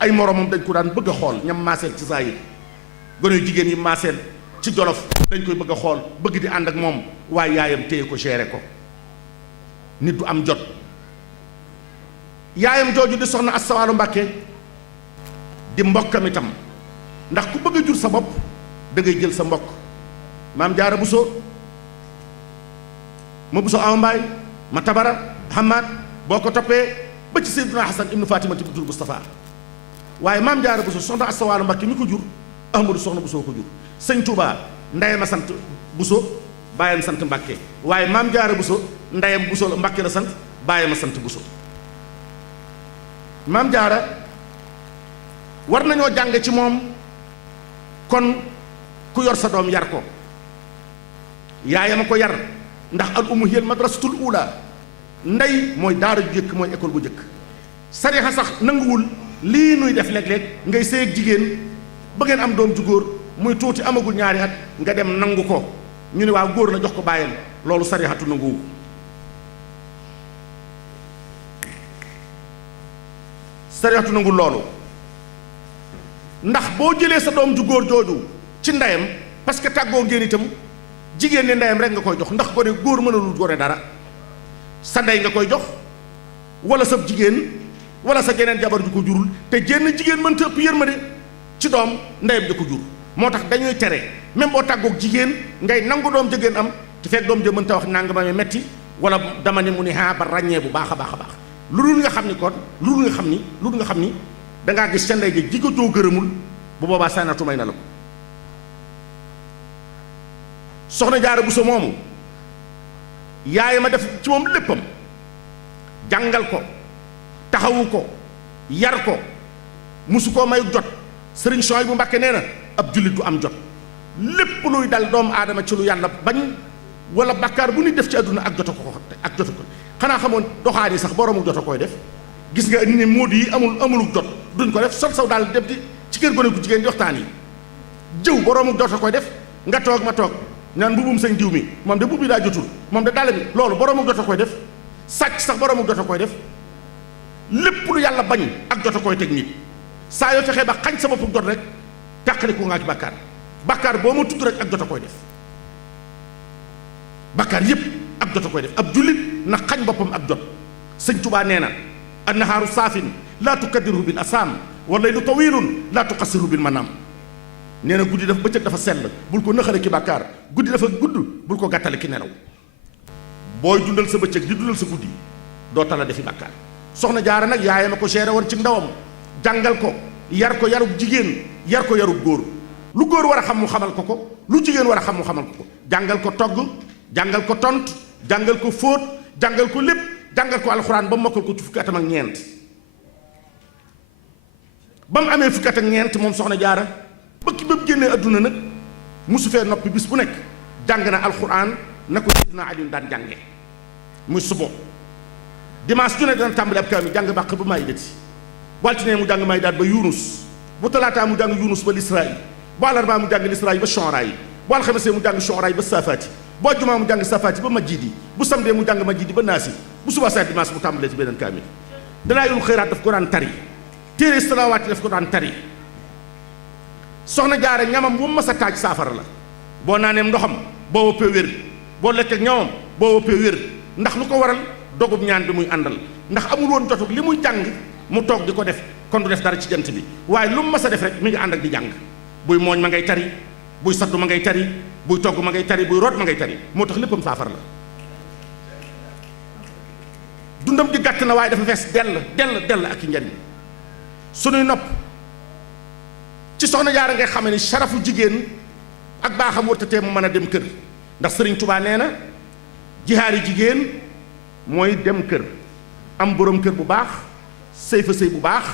ay moromam dañ ko daan bëgg a xool ñam maaseel ci zahir gone yu jigéen yi maaseel ci jolof dañ koy bëgg a xool bëgg di ànd ak moom waaye yaayam téye ko géré ko nit du am jot yaayam jooju di soxna Asta Waalo Mbàkke di mbokkam itam ndax ku bëgg a jur sa bopp da ngay jël sa mbokk maam Jaara Buso ma Buso Awa Mbaay ma Tabara Hamad boo ko toppee ba ci Seydina Hasan ibnu Fatimata bintul Mustafa waaye maam Jaara Buso soxna Asta Waalo Mbàkke mi ko jur Ahmadu soxna Buso ko jur sëñ Tuubaa ndeyam a sant Buso baayam sant Mbàkke waaye maam Jaara Buso ndeyam Buso la Mbàkke la sant baayam a sant Buso maam Jaara war nañoo jànge ci moom kon ku yor sa doom yar ko yaayam a ko yar ndax al ummu hiya al madrasatul ula ndey mooy daara ju jëkk mooy école bu jëkk sarixa sax nanguwul lii nuy def léeg-léeg ngay sëy ak jigéen ba ngeen am doom ju góor muy tuuti amagul ñaari at nga dem nangu ko ñu ne waaw góor la jox ko bàyyam loolu sarixatu nanguwu sarixatu nangu loolu ndax boo jëlee sa doom ju góor jooju ci ndeyam parce que tàggoo ngeen itam jigéen ne ndeyam rek nga koy jox ndax gone góor mënalul gone dara sa ndey nga koy jox wala sa jigéen wala sa geneen jabar ju ko jurul te jenn jigéen mënta ëpp yërmande ci doom ndeyam ja ko jur moo tax dañuy tere même boo tàggoog jigéen ngay nangu doom jigéen am te fekk doom ja mënta wax nangama me metti wala dama ne mu ni ba ràññee bu baax a baax a baax lu dul nga xam ni kon lu dul nga xam ni dangaa gis ca ndey ja jigéetoo gërëmul bu boobaa saanatu may na la ko soxna Jaara Buso moomu yaay ma def ci moom léppam jàngal ko taxawu ko yar ko musu koo mayu jot sëriñ Sooy bu Mbàkke nee na ab jullit du am jot lépp luy dal doomu aadama ci lu yàlla bañ wala bàkkaar bu nit def ci àdduna ak joto ko xanaa xamoon doxaan yi sax boroomu joto koy def gis nga ni móodu yi amulu jot duñ ko def sol saw daal dem di ci kër gone gu jigéen di waxtaan yi jëw boroomu joto koy def nga toog ma toog naan mbubum sëñ diw mi moom de mbubb bi daa jotul moom de dàll bi loolu boroomu joto koy def sàcc sax boroomu joto koy def lépp lu yàlla bañ ak joto koy teg nit saa yoo fexee ba xañ sa bopp jot rek tàqaliku nga ci bàkkaar bàkkaar boo ma tudd rek ak joto koy def bàkkaar yépp ak joto koy def ab jullit na xañ boppam ak jot sëñ Tubaa nee na annahaaru saafin laa tukaddiruhu bil asaam wa laylu tawilun laa tuqassiruhu bil manaam nee na guddi dafa bëccëg dafa sell bul ko nëxale ki bàkkaar guddi dafa gudd bul ko gàttale ki nelaw booy dundal sa bëccëg di dundal sa guddi doo tala defi bàkkaar soxna Jaara nag yaayam a ko géré woon ci ndawam jàngal ko yar ko yarub jigéen yar ko yarub góor lu góor war a xam mu xamal ko ko lu jigéen war a xam mu xamal ko ko jàngal ko togg jàngal ko tont jàngal ko fóot jàngal ko lépp jàngal ko alxuraan ba mu mokkal ko ci fukki atam ak ñeent ba mu amee fukki at ak ñeent moom soxna Jaara ba ki bépp génnee adduna nag musu fee noppi bis bu nekk jàng na alxuraan na ko Seydina Ali daan jànge muy subo dimanche ju ne dana tàmbali ab kaamil jàng bàq ba maay dëti bu altine mu jàng maay daat ba yunus bu talaataa mu jàng yunus ba lisraa bu àllarbaa mu jàng lisraa ba shonraa yi bu alxamesee mu jàng shonraa ba saafaati bu àjjumaa mu jàng saafaati ba majjiidi bu samdee mu jàng majjiidi ba naasi bu subaa saa dimanche mu tàmbalee ci beneen kaamil dalaayul xëyraat daf ko daan tari téere salawaati daf ko daan tari soxna Jaara ñamam bu mas a taaj saafara la boo naanee ndoxam boo woppee wér boo lekkee ñamam boo woppee wér ndax lu ko waral dogub ñaan bi muy àndal ndax amul woon jotug li muy jàng mu toog di ko def kon du def dara ci jant bi waaye lu mu mas a def rek mi ngi ànd ak di jàng buy mooñ ma ngay tari buy saddu ma ngay tari buy togg ma ngay tari buy root ma ngay tari moo tax léppam saafara la dundam di gàtt na waaye dafa fees dell ak i njariñ sunuy nopp ci soxna Jaara ngay xamee ni sarafu jigéen ak baaxam wërtatee mu mën a dem kër ndax sëriñ Tubaa nee na jihaari jigéen mooy dem kër am boroom kër bu baax sëy fa sëy bu baax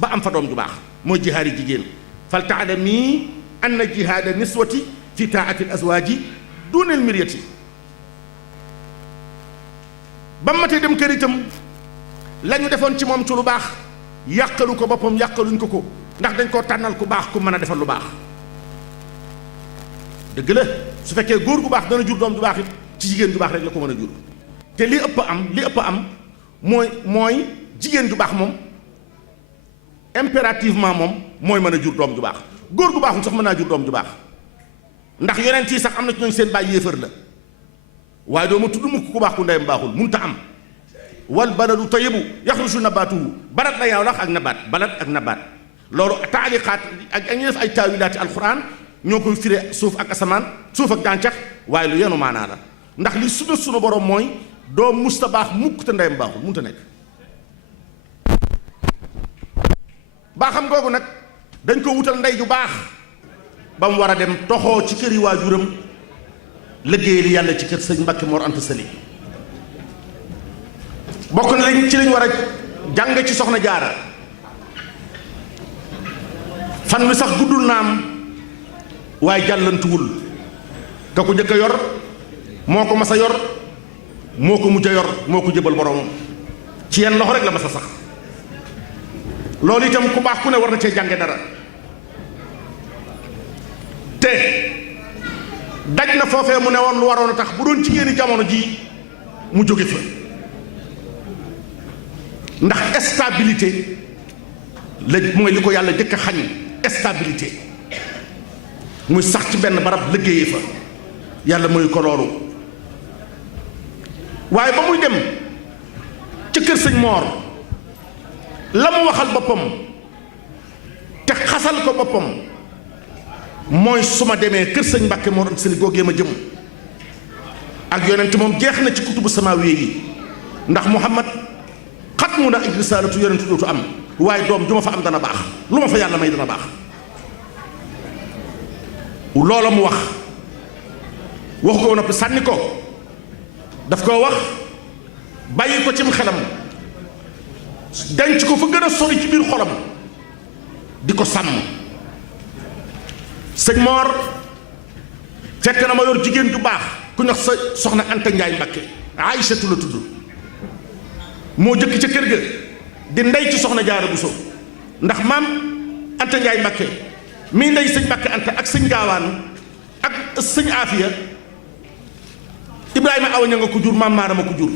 ba am fa doom ju baax mooy jihaari jigéen fal taalami anna jihaada niswati fi taati l azwaaji dunal miryati ba matee dem kër itam la ñu defoon ci moom ci lu baax yàqalu ko boppam yàqaluñ ko ndax dañ koo tànnal ku baax ku mën a defal lu baax dëgg la su fekkee góor gu baax dana jur doom ju baax it ci jigéen ju baax rek la ko mën a jur te li ëpp am mooy jigéen ju baax moom impérativement moom mooy mën a jur doom ju baax góor gu baaxul sax mën naa jur doom ju baax ndax yonent yi sax am na ci ñooñu seen baay yéefar la waaye doo ma tudd mukk ku baax ku ndeyam baaxul munta am wal baladu tayyibu yaxruju nabaatuhu balat la yaaw lax ak nabaat balat ak nabaat loolu taaliqaat ak ñu def ay taawilaati alquran ñoo koy firee suuf ak asamaan suuf ak gàncax waaye lu yenu maanaa la ndax li sunu borom mooy doom musta baax mukk te ndeyam baaxul munta nekk baaxam googu nag dañ ko wutal ndey ju baax ba mu war a dem toxoo ci kër yi waajuram liggéeyal yàlla ci kër sëñ Mbàkke Mor Anta Sali bokk na lañ ci lañ war a jàng ci soxna jaara fan wi sax guddul naam waaye jàllantuwul ka ko njëkk a yor moo ko mas a yor moo ko mujj a yor moo ko jëbal boroomam ci yenn loxo rek la mas a sax loolu itam ku baax ku ne war na cee jànge dara te daj na foofee mu ne woon lu waroon a tax bu doon jigéeni jamono ji mu jóge fa ndax stabilité la mooy li ko yàlla jëkk a xañ stabilité muy sax ci benn barab liggéeyee fa yàlla mooy ko loolu waaye ba muy dem ca kër sëñ Moor la mu waxal boppam te xasal ko boppam mooy su ma demee kër sëñ Mbàkke Mor Anta Sali googee ma jëm ak yonent moom jeex na ci kutubu samaawiye yi ndax Muhammad xatmu na ak risaalatu yonent dootu am waaye doom ju ma fa am dana baax lu ma fa yàlla may dana baax loola mu wax ko ba noppi sànni ko daf koo wax bàyyi ko cim xelam denc ko fa gën a sori ci biir xolam di ko sàmm sëñ Moor fekk na ma yor jigéen ju baax ku ñox sa soxna Anta Njaay Mbàkke Aysatu la tudd moo jëkk ca kër ga di ndey ci soxna Jaara Buso ndax maam Anta Njaay Mbàkke mii ndey sëñ Mbàkke Anta ak sëñ Gaawaan ak sëñ Aafiya Ibrahima Awa ña nga ko jur maam Maaram a ko jur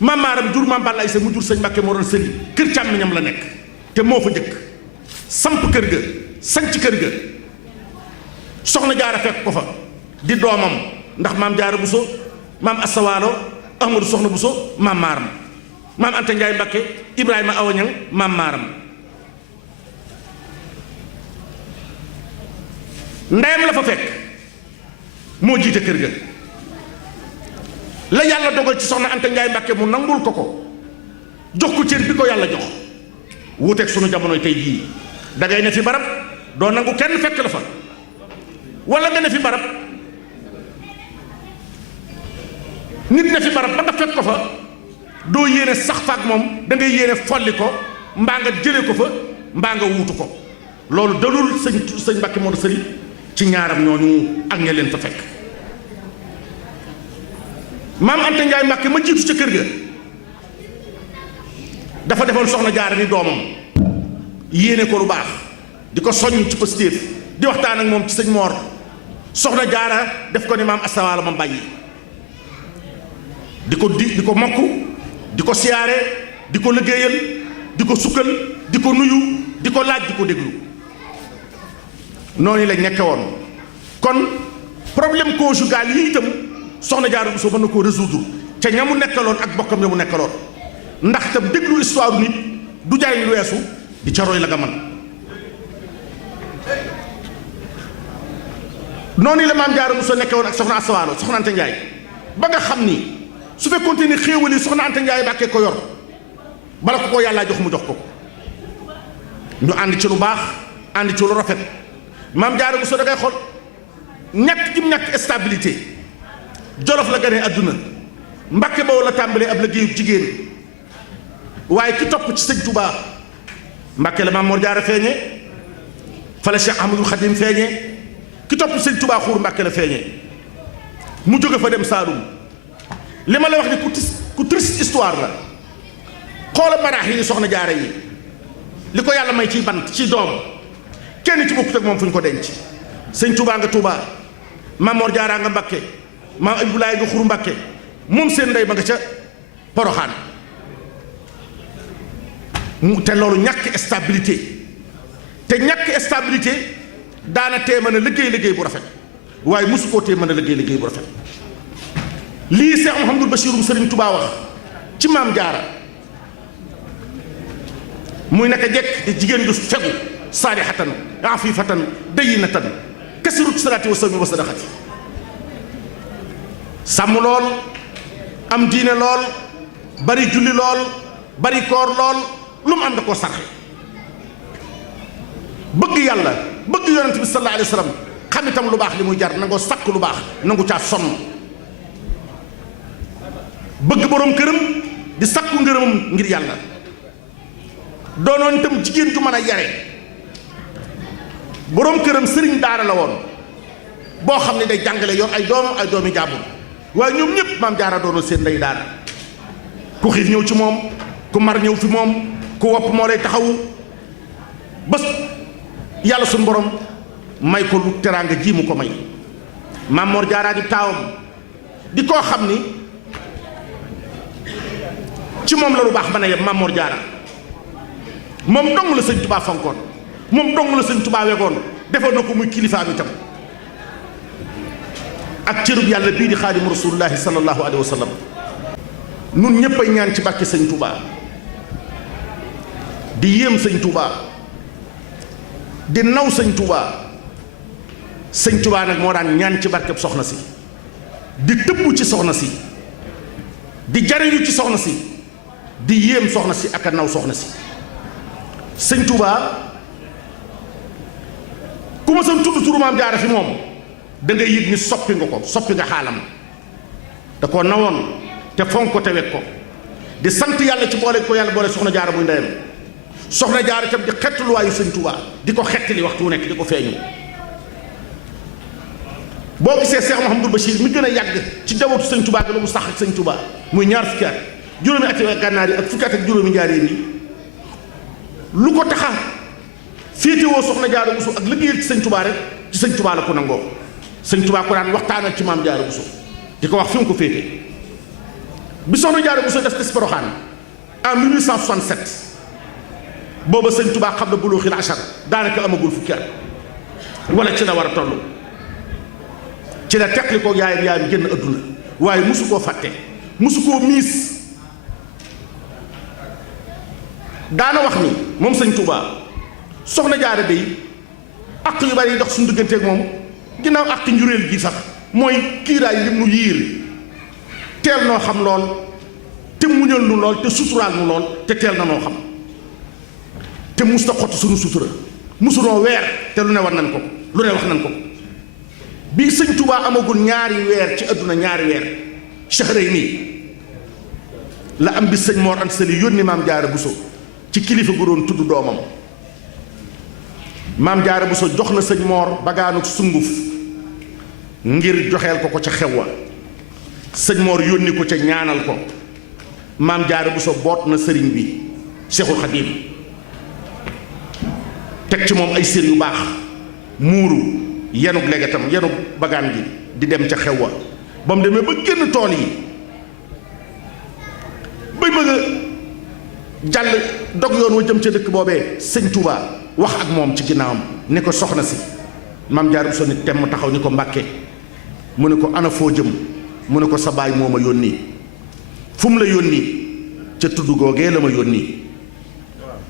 maam Maaram jur maam Balla Aysa mu jur sëñ Mbàkke Mor Anta Sali kër càmmiñam la nekk te moo fa jëkk samp kër ga sanc kër ga soxna Jaara fekk ko fa di doomam ndax maam Jaara Buso maam Asawaalo Ahmadu soxna Buso maam Maaram maam Anta Njaay Mbàkke Ibrahima Awa ñang maam Maaram ndeyam la fa fekk moo jiite kër ga la yàlla dogal ci soxna Anta Njaay Mbàkke mu nangul ko ko jox ko cër bi ko yàlla jox wuuteeg sunu jamonoy tey jii dangay ne fi barab doo nangu kenn fekk la fa wala nga ne fi barab nit ne fi barab ba nga fekk ko fa doo yéene sax faak moom da ngay yéene folli ko mbaa nga jële ko fa mbaa nga wuutu ko loolu dalul sëñ Mbàkke Mor Anta Sali ci ñaaram ñooñu ak ña leen fa fekk maam Anta Njaay Mbàkke ma jiitu ca kër ga dafa defoon soxna Jaara ni doomam yéene ko lu baax di ko soññ ci positif di waxtaan ak moom ci sëñ Moor soxna Jaara def ko ni maam Astawaalo ma bàyyi di ko mokk di ko siyaare di ko liggéeyal di ko sukkal di ko nuyu di ko laaj di ko déglu noonu lañ nekke woon kon problème conjugal yi itam soxna Jaara Buso mën na koo résoudre ca ña mu nekkaloon ak bokkam ya mu nekkaloon ndax itam déglu histoire nit du jaay lu weesu di ca roy la nga man noonu la maam Jaara Buso nekke woon ak soxna Astawaalo soxna Anta Njaay ba nga xam ni su fekkoonte ni xéewal yi soxna Anta Njaay Mbàkke ko yor bala ko yàllaa jox mu jox ko ñu ànd ci lu baax ànd ci lu rafet maam Jaara Buso da ngay xool ñàkk gi mu ñàkk stabilité Jolof la gane àdduna Mbàkke Bawol la tàmbalee ab liggéeyub jigéen waaye ki topp ci sëñ Tuubaa Mbàkke la maam Mor Jaara feeñe fa la Cheikh Ahmadul Xadim feeñe ki topp sëñ Tuubaa Xuur Mbàkke la feeñe mu jóge fa dem Saalum li ma la wax ni ku triste histoire la xoola maraax yi soxna Jaara yi li ko yàlla may ci bant ci doom kenn ci bokkut ak moom fu ñu ko denc sëñ Tuubaa nga Tuubaa Maam Mor Jaara nga Mbàkke maam Abdoulaye ga Xuru Mbàkke moom seen ndey ba nga ca Poroxaan te loolu ñàkk stabilité te ñàkk stabilité daana tee mën a liggéey bu rafet waaye mosu koo tee mën a liggéey bu rafet lii Cheikh Mouhamadul Bachirum Sëriñ Tubaa wax ci maam Jaara muy naka jekk di jigéen ju fegu saalihatan afifatan dayinatan kasirut salaati wa sawmi wa sadaqati sàmm lool am diine lool bari julli lool bari koor lool lu mu am da koo sarxe bëgg yàlla bëgg yonent bi sallallahu alayhi wa sallam xam itam lu baax li muy jar nangoo sakk lu baax nangu caa sonn bëgg boroom këram di sakku ngërëmam ngir yàlla doonoon itam jigéen ju mën a yare boroom këram sëriñ daara la woon boo xam ne day jàngale yor ay doomi jàmbur waaye ñoom ñëpp maam Jaara doonoon seen ndey daara ku xiif ñëw ci moom ku mar ñëw fi moom ku wopp moo lay taxawu bés yàlla suñu borom may ko lu teraanga ji mu ko may maam Mor Jaara di taawam di koo xam ni ci moom la lu baax mën a yem maam Mor Jaara moom dong la sëñ Tubaa fonkoon moom dong la sëñ Tubaa wegoon defoon na ko muy kilifaam itam ak cërub yàlla bii di xaadimu rasulullahi sallallahu alayhi wa sallam nun ñépp ay ñaan ci bàkki sëñ Tubaa di yéem sëñ Tubaa di naw sëñ Tubaa sëñ Tubaa nag moo daan ñaan ci barkeb soxna si di tëbb ci soxna si di jariñu ci soxna si di yéem soxna si ak a naw soxna si sëñ Tubaa ku ma sam tudd turu maam Jaara fi moom da ngay yëg ni soppi nga ko soppi nga xaalam da koo nawoon te fonk ko te wekk ko di sant yàlla ci boole ko yàlla boole soxna Jaara muy ndeyam soxna Jaara itam di xettaluwaayu sëñ Tubaa di ko xettali waxtu wu nekk di ko feeñu boo gisee Cheikh Mouhamadul Bachir mi gën a yàgg ci njabootu sëñ Tubaa gi la mu sax ak sëñ Tubaa muy ñaar fukki at juróomi at yi gànnaar yi ak fukki at ak juróomi njaareen yi lu ko taxa féetewoo soxna Jaara Buso ak liggéeyal ci sëñ Tubaa rek ci sëñ Tubaa la ko nangoo sëñ Tubaa ko daan waxtaanal ci maam Jaara Buso di ko wax fi mu ko féete bi soxna Jaara Buso def des Poroxaan en 1867 booba sëñ Tubaa xam na buluuxil ashar daanaka amagul fukki at wala ci la war a toll ci la teqli ko yaayam génn adduna waaye musu koo fàtte musu koo miis daana wax ni moom sëñ Tubaa soxna Jaara day àq yu bari yi dox suñu digganteeg moom ginnaaw àq njuréel gi sax mooy kiiraay lim nu yiir teel noo xam lool te muñal nu lool te suturaal nu lool te teel na noo xam te mus ta xott suñu sutura musunoo weer te lu ne war nañ ko lu ne wax nañ ko bii sëñ Tubaa amagul ñaari weer ci àdduna ñaari weer shahray nii la am bi sëñ Mor Anta Sali yónni maam Jaara Buso ci kilifa gu doon tudd doomam maam Jaara Buso jox na sëñ Mor bagaanu sunguf ngir joxeel ko ca xew wa sëñ Mor yónni ko ca ñaanal ko maam Jaara Buso boot na sëriñ bi Seexul Xadiim teg ci moom ay sër yu baax muuru yenub legetam yenub bagaan gi di dem ca xew wa ba mu demee ba génn tool yi bay bëgg a jàll dog yoon wa jëm ca dëkk boobee sëñ Touba wax ak moom ci ginnaawam ne ko soxna si maam Jaara Buso nit temm taxaw ni ko Mbàkke mu ne ko ana foo jëm mu ne ko sa baay moo ma yónni fu mu la yónni ca tudd googee la ma yónni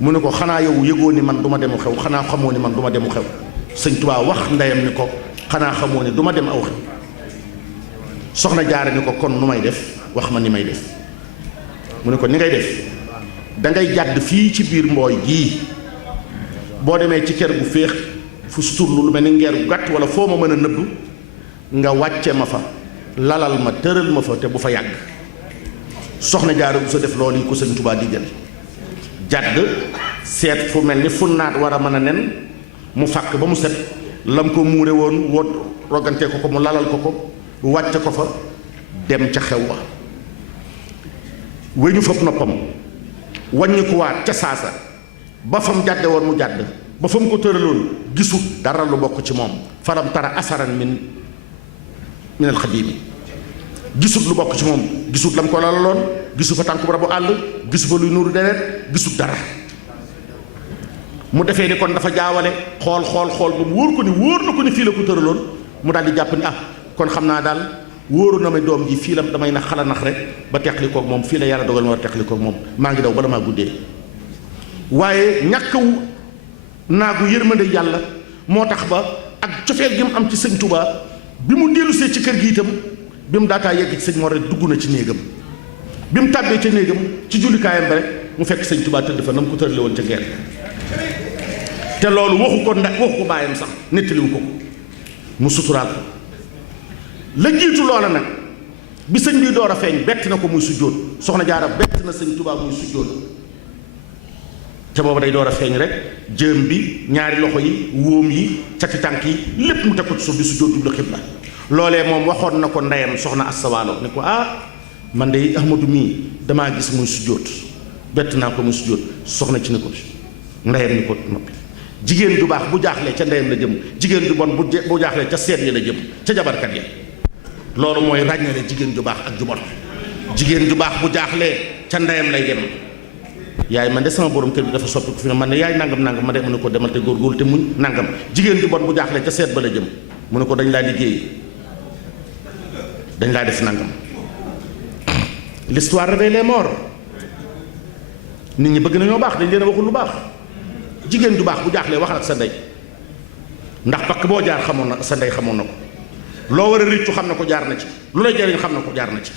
mu ne ko xanaa yow yëgoo ni man du ma demu xew xanaa xamoo ni man du ma demu xew sëñ Tubaa wax ndeyam ni ko xanaa xamoo ni du ma dem aw xew soxna Jaara ni ko kon nu may def wax ma ni may def mu ne ko ni ngay def dangay jàdd fii ci biir mbooy gii boo demee ci kër gu féex fu suturlu lu mel ni ngeer gu gàtt wala foo ma mën a nëbb nga wàcce ma fa lalal ma tëral ma fa te bu fa yàgg soxna Jaara bu sa def loolu yi ko sëñ Tubaa diggal jàdd seet fu mel ni fu naat war a mën a nen mu fàkk ba mu set lam ko muure woon wot rogante ko mu lalal ko wàcce ko fa dem ca xew wa wéñu fab noppam wàññikuwaat ca saasa ba fa mu jàdde woon mu jàdd ba fa mu ko tëraloon gisut dara lu bokk ci moom faram tara asaran min al xadiimi gisut lu bokk ci moom, gisut lam ko lalaloon, gisu fa tànku rabu àll, gisu fa luy nuuru deret, gisut dara. mu defee ni kon dafa jaawale xool ba mu wóor ko ni wóor na ko ni fii la ko tëraloon mu daal di jàpp ni kon xam naa daal wóoru na ma doom ji fii la damay na xala nax rek ba teqli koog moom fii la yàlla dogal ma war a teqli koog moom maa ngi daw bala maa guddee. waaye ñàkkawu naagu yërmande yàlla moo tax ba ak cofeel gi mu am ci sëñ Touba bi mu dellusee ci kër gi itam bi mu daataa yegg ci sëñ Mor rek dugg na ci néegam bi mu tàbbee ca néegam ci jullikaayam ba rek mu fekk sëñ Touba tëdd fa na mu ko tërale woon ca ngeen te loolu waxu ko bàyyam sax nettaliwu ko mu suturaal ko la jiitu loola nag bi sëñ bi door a feeñ bett na ko muy sujjóot soxna Jaara bett na sëñ Touba muy sujjóot te booba day door a feeñ rek jëm bi ñaari loxo yi wóom yi cati tànk yi lépp mu teg ko ci suuf di sujjóot jublu xibla loolee moom waxoon na ko ndeyam soxna Asta Waalo ne ko man de Ahmadu mii damaa gis muy sujjóot bett naa ko muy sujjóot soxna ci ne ko ndeyam ni ko noppi jigéen ju baax bu jaaxlee ca ndeyam la jëm jigéen ju bon bu jaaxlee ca seet ya la jëm ca jabarkat ya loolu mooy ràññale jigéen ju baax ak ju bon jigéen ju baax bu jaaxlee ca ndeyam lay dem yaay man de sama borom kër bi dafa soppi ko fi ne man ne yaay nangam ma de mu ne ko demal te góorgóorlu te muñ nangam jigéen ju bon bu jaaxlee ca seet ba la jëm mu ne ko dañ laa liggéey dañ laa def nangam. L'histoire réveille les morts nit ñi bëgg nañoo baax dañ leen a waxul lu baax jigéen ju baax bu jaaxlee waxal ak sa ndey ndax pakk boo jaar xamoon na sa ndey xamoon na ko loo war a rëccu xam na ko jaar na ci lu lay jariñ xam na ko jaar na ci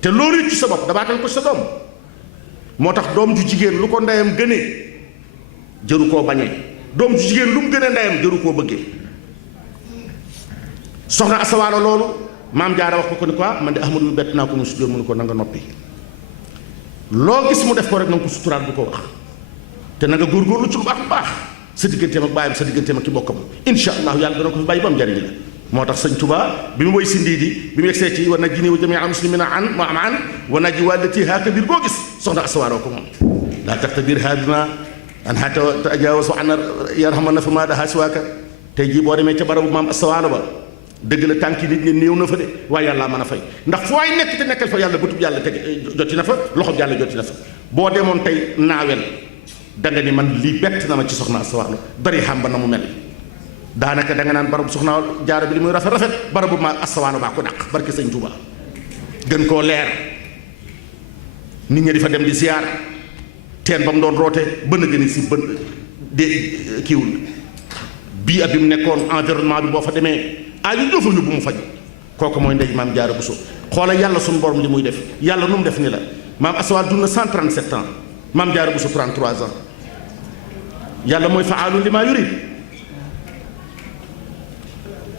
te loo rëccu sa bopp dabaatal ko sa doom moo tax doom ju jigéen lu ko ndeyam gënee jëru koo bañee doom ju jigéen lu mu gënee ndeyam jëru koo bëggee soxna Asta Waalo loolu maam Jaara wax ko ni quoi man de Ahmadu bi bett naa ko mu sujjóot mu ne ko na nga noppi loo gis mu def ko rek na nga ko suturaal bu ko wax te na nga góorgóorlu ci lu baax bu baax sa digganteem ak baayam sa digganteem ak ki bokkam insha allah yàlla dana ko fi bàyyi ba mu jariñ la moo tax sëñ Touba bi mu woy si ndiidi bi mu yegsee ci wa najjini wa jamia muslimina an ma am an wa najji wallati haaka biir boo gis soxna Asta Waalo ko moom laa taxtabir haaduna an haata tajawaz wa an yarhamana fa maa daha siwaaka tey jii boo demee ca barabu maam Asta Waalo ba dëgg la tànki nit ñi néew na fa de waaye yàlla mën a fay ndax fu waay nekk te nekkal fa yàlla bëtub yàlla teg joti na fa loxob yàlla joti na fa boo demoon tey naawel da nga ni man lii bett na ma ci soxna Asta Waalo bari xam ba na mu mel daanaka da nga naan barabu soxna Jaara bi li muy rafet barabu ma Asta Waalo baa ko dàq barke sëñ Touba gën koo leer nit ñi di fa dem di ziar teen ba mu doon roote bën a gën a si bën de kiiwul bii ab bi mu nekkoon environnement bi boo fa demee aaju doo fa yóbbu mu faj kooku mooy ndey maam Jaara Buso xoola yàlla suñu borom li muy def yàlla nu mu def ni la maam Asta Waalo dund na 137 ans maam Jaara Buso 33 ans yàlla mooy fa'aalun limaa yurid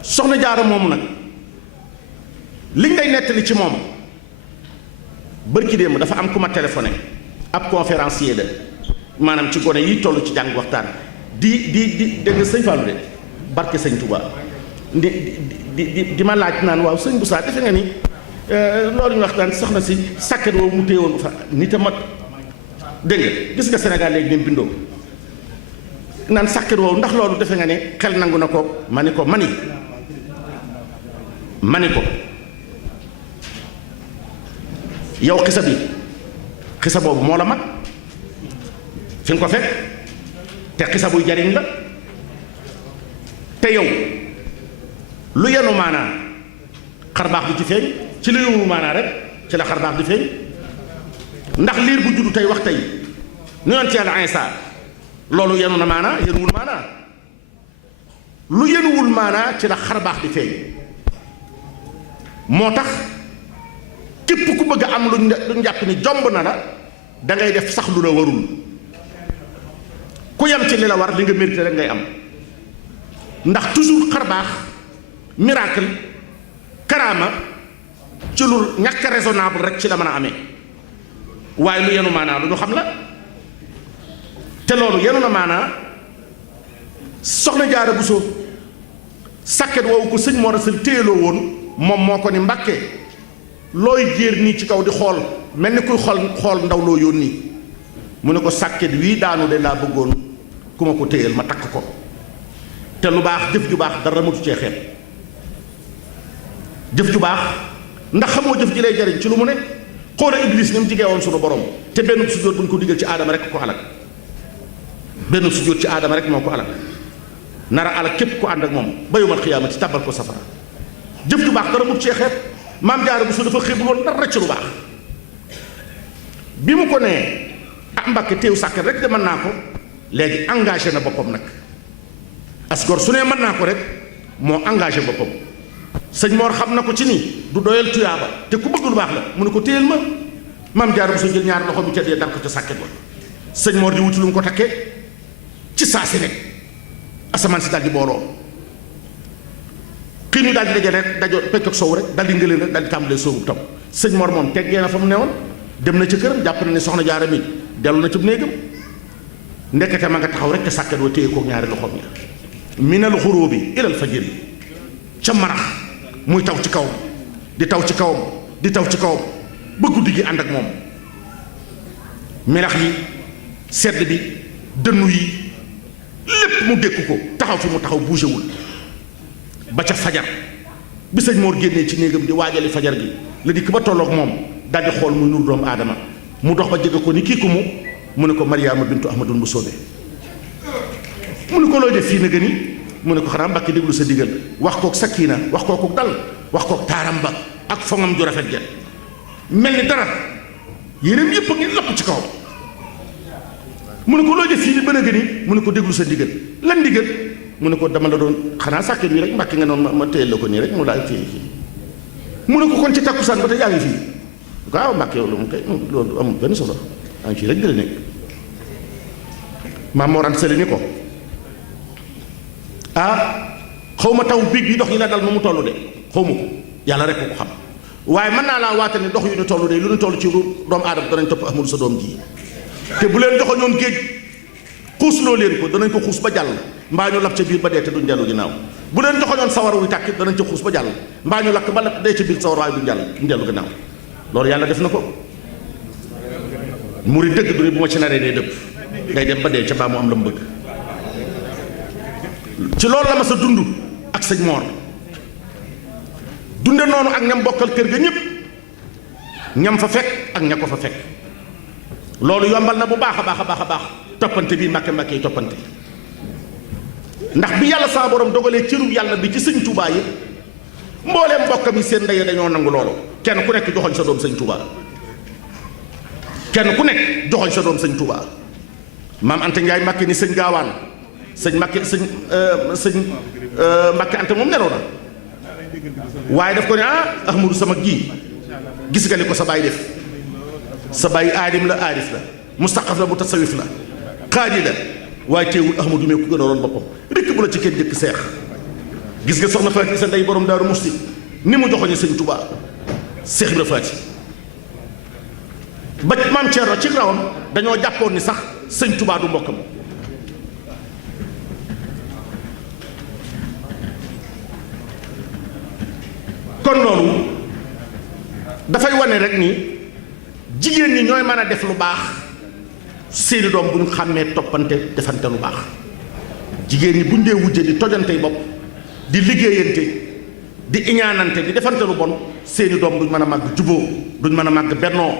soxna Jaara moomu nag liñ lay nettali ci moom bërki démb dafa am ku ma téléphoné ab conférencier la maanaam ci gone yi toll ci jàng waxtaan di dégg nga sëñ Fallou de barke sëñ Touba di ma laaj naan waaw sëñ bu saa defe nga ni loolu ñu waxtaan soxna si sàkket woowu mu téye woon fa nit a mat dégg nga gis nga Sénégal léegi ni bindoo naan sàkket woowu ndax loolu defe nga ne xel nangu na ko ma ni ko yow xisa boobu moo la mag fi nga ko fekk te xisa buy jariñ la te yow lu yenu maanaa xarbaax du ci feeñ ci lu yenu maanaa rek ci la xarbaax di feeñ ndax liir bu juddu tey wax tey nu yoon ci yàlla Iisaa loolu yenu na maanaa yenuwul maanaa lu yenuwul maanaa ci la xarbaax di feeñ moo tax képp ku bëgg a am lu njàpp ni jomb na la da ngay def sax lu la warul ku yem ci li la war li nga mérité rek ngay am ndax toujours xarbaax miracle karaama ci lu ñàkk raisonnable rek ci la mën a amee waaye lu yenu maanaa lu ñu xam la te loolu yenu na maanaa soxna Jaara Buso sàkket woowu ko sëñ Mor Sall téyeloo woon moom moo ko ni Mbàkke looy jéer nii ci kaw di xool mel ni kuy xool ndaw loo yónni mu ne ko sàkket wii daanu de laa bëggoon ku ma ko téyel ma takk ko te lu baax jëf ju baax dara matu cee xeeb jëf ju baax ndax xamoo jëf ji lay jariñ ci lu mu ne xoola Iblis ni mu jigee woon sunu borom te benn sujjóot bu ñu ko digal ci aadama rek ko alak benn sujjóot ci aadama rek moo ko alak nara alak képp ko ànd ak moom ba yawmal xiyaamati tàbbal ko safara jëf ju baax dara mu cee xeeb maam Jaara Buso dafa xeebul woon dara ci lu baax bi mu ko nee ah Mbàkke teew sàkket rek de mën naa ko léegi engagé na boppam nag asgor su nee mën naa ko rek moo engagé boppam sëñ Mor xam na ko ci nii du doyal tuyaaba te ku bëgg lu baax la mu ne ko téyel ma maam Jaara Buso jël ñaari loxo bi ca dee dal ko ca sàkket ba sëñ Mor di wuti lu mu ko takkee ci saa si rek asamaan si daal di booloo kii ñu daal di daje rek dajo pecc ak sow rek daal di ngëleen rek daal di tàmbalee soobu tam sëñ Mor moom teggee na fa mu newoon dem na ca këram jàpp na ne soxna Jaara mi dellu na ci néegam ndekete ma nga taxaw rek te sàkket wa téye kook ñaari loxoom ya minal xuróobi ilal fajri ca marax muy taw ci kawam di taw ci kawam di taw ci kawam ba guddi gi ànd ak moom melax yi sedd bi dënnu yi lépp mu dékku ko taxaw fi mu taxaw bougé wul ba ca fajar bi sëñ Mor génnee ci néegam di waajali fajar gi la dikk ba tolloog moom daldi xool muy nur doomu aadama mu dox ba jege ko ni kii ko mu ne ko Mariama bintu Ahmadul bu soobee mu ne ko looy def fii na gëni mu ne ko xanaa Mbàkke déglu sa digal wax kook sakina wax kook dal wax kook taaram ba ak foŋam ju rafet ja mel ni dara yéreem yépp a ngi lapp ci kaw mu ne ko looy def fii ni bën a gëni mu ne ko déglu sa digal lan digal mu ne ko dama la doon xanaa sàkket wi rek Mbàkke nga noonu ma téyel la ko nii rek mu daal fii mu ne ko kon ci takkusaan ba te yaa ngi fii waaw Mbàkke yow lu mu kay loolu amul benn solo yaa ngi fii rek dëla nekk maam Mor Anta Sali ni ko xaw ma taw biig yi dox yi la dal nu mu toll de xaw ma ko yàlla rek ko xam waaye mën naa laa waate ne dox yu ñu toll de lu ñu toll ci doomu aadama danañ topp Ahmadu sa doom ji te bu leen joxoñoon géej xuusloo leen ko danañ ko xuus ba jàll mbaa ñu lab ca biir ba dee te duñ dellu ginnaaw bu leen joxoñoon sawar wuy tàkkit danañ ca xuus ba jàll mbaa ñu lakk ba lakk dee ca biir sawar waaye duñ dellu ginnaaw loolu yàlla def na ko muri dëgg du ne bu ma ci naree dee dëpp ngay dem ba dee ca baa mu am la mu bëgg ci loolu la ma sa dund ak sëñ Mor dunde noonu ak ñam bokkal kër ga ñëpp ñam fa fekk ak ña ko fa fekk loolu yombal na bu baax a baax a baax a baax toppante bii mbàkke yi toppante ndax bi yàlla saa borom dogalee cërub yàlla bi ci sëñ Touba yi mbooleem mbokkam yi seen ndey dañoo nangu loolu kenn ku nekk joxoñ sa doom sëñ Touba kenn ku nekk joxoñ sa doom sëñ Touba maam Anta Njaay Mbàkke ni sëñ Gaawaan sëñ Mbàkke Anta moom nelaw na waaye daf ko ne Ahmadu sama gii gis nga li ko sa baay def sa baay aalim la aarif la mustaqaf la mutasawif la xaadi la waaye teewul Ahmadu mee ku gën a doon boppam rekk bu la ci kenn jëkk seex gis nga soxna Faati sa ndey borom Daaru Musti ni mu joxoñe sëñ Touba Seex Ibra Faati ba maam Ceerno ci rawam dañoo jàppoon ni sax sëñ Touba du mbokkam kon loolu dafay wane rek ni jigéen ñi ñooy mën a def lu baax seeni doom bu ñu xàmmee toppante defante lu baax jigéen ñi buñ dee wujje di tojante bopp di liggéeyante di iñaanante di defante lu bon seeni doom duñ mën a màgg juboo duñ mën a màgg bennoo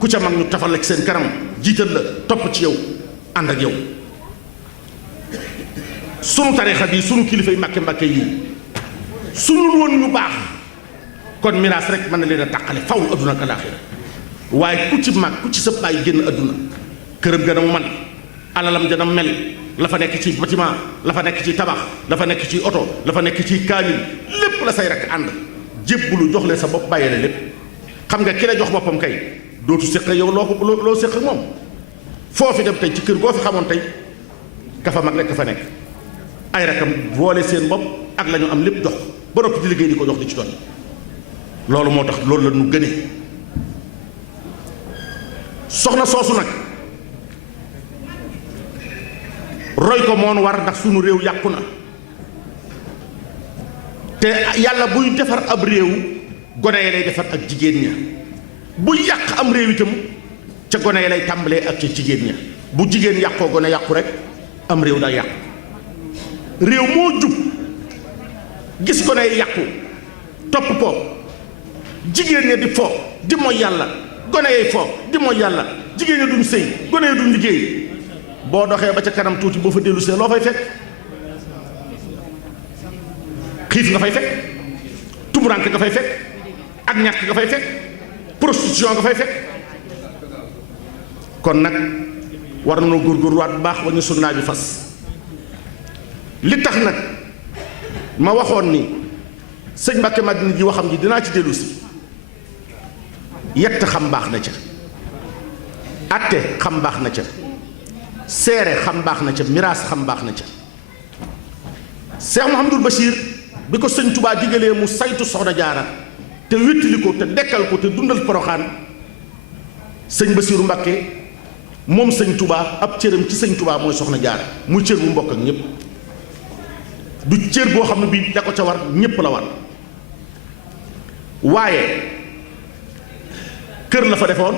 ku ca mag ñu tafal ak seen kanam jiital la topp ci yow ànd ak yow sunu tarixa bi sunu kilifa yi mbàkke yi suñu woon ñu baax kon miraas rek mën na leen a tàqale faw adduna ak alaaxira waaye ku ci mag ku ci sa baay génn adduna këram gën a mu man alalam dana mel la fa nekk ci bâtiment la fa nekk ci tabax la fa nekk ci oto la fa nekk ci kaamil lépp la say rek ànd jébbulu jox leen sa bopp bàyyee la lépp xam nga ki la jox boppam kay dootu séq yow loo séq ak moom foofi dem tey ci kër goo fi xamoon tey ka fa mag rek ka fa nekk ay rakam boole seen bopp ak la ñu am lépp jox ba noppi di liggéey di ko jox di ci doon loolu moo tax loolu la ñu gënee soxna soosu nag roy ko moon war ndax sunu réew yàqu na te yàlla buy defar ab réew gone yi lay defar ak jigéen ña buy yàq am réew itam ca gone yi lay tàmbalee ak ca jigéen ña bu jigéen yàqoo gone yàqu rek am réew daa yàqu réew moo jub gis gone yi yàqu topp po jigéen ña di fo di mooy yàlla gone yay fo di mooy yàlla jigéen ña duñ sëy gone ya duñ liggéey boo doxee ba ca kanam tuuti boo fa dellu see loo fay fekk xiif nga fay fekk tumuranke nga fay fekk ak ñàkk nga fay fekk prostitution nga fay fekk kon nag war nañoo góorgóorluwaat bu baax wañu sunnaa bi fas li tax nag ma waxoon ni sëñ Mbàkke Madina ji waxam ji dinaa ci dellu si yett xam baax na ca atte xam baax na ca seere xam baax na ca miraas xam baax na ca Cheikh Mouhamadul Bachir bi ko sëñ Touba digalee mu saytu soxna jaara te wéttali ko te dekkal ko te dundal poroxaan sëñ Basiiru Mbàkke moom sëñ Touba ab cëram ci sëñ Touba mooy soxna jaara muy cër bu mbokk ak ñépp du cër boo xam ne bii da ko ca war ñépp la war waaye kër la fa defoon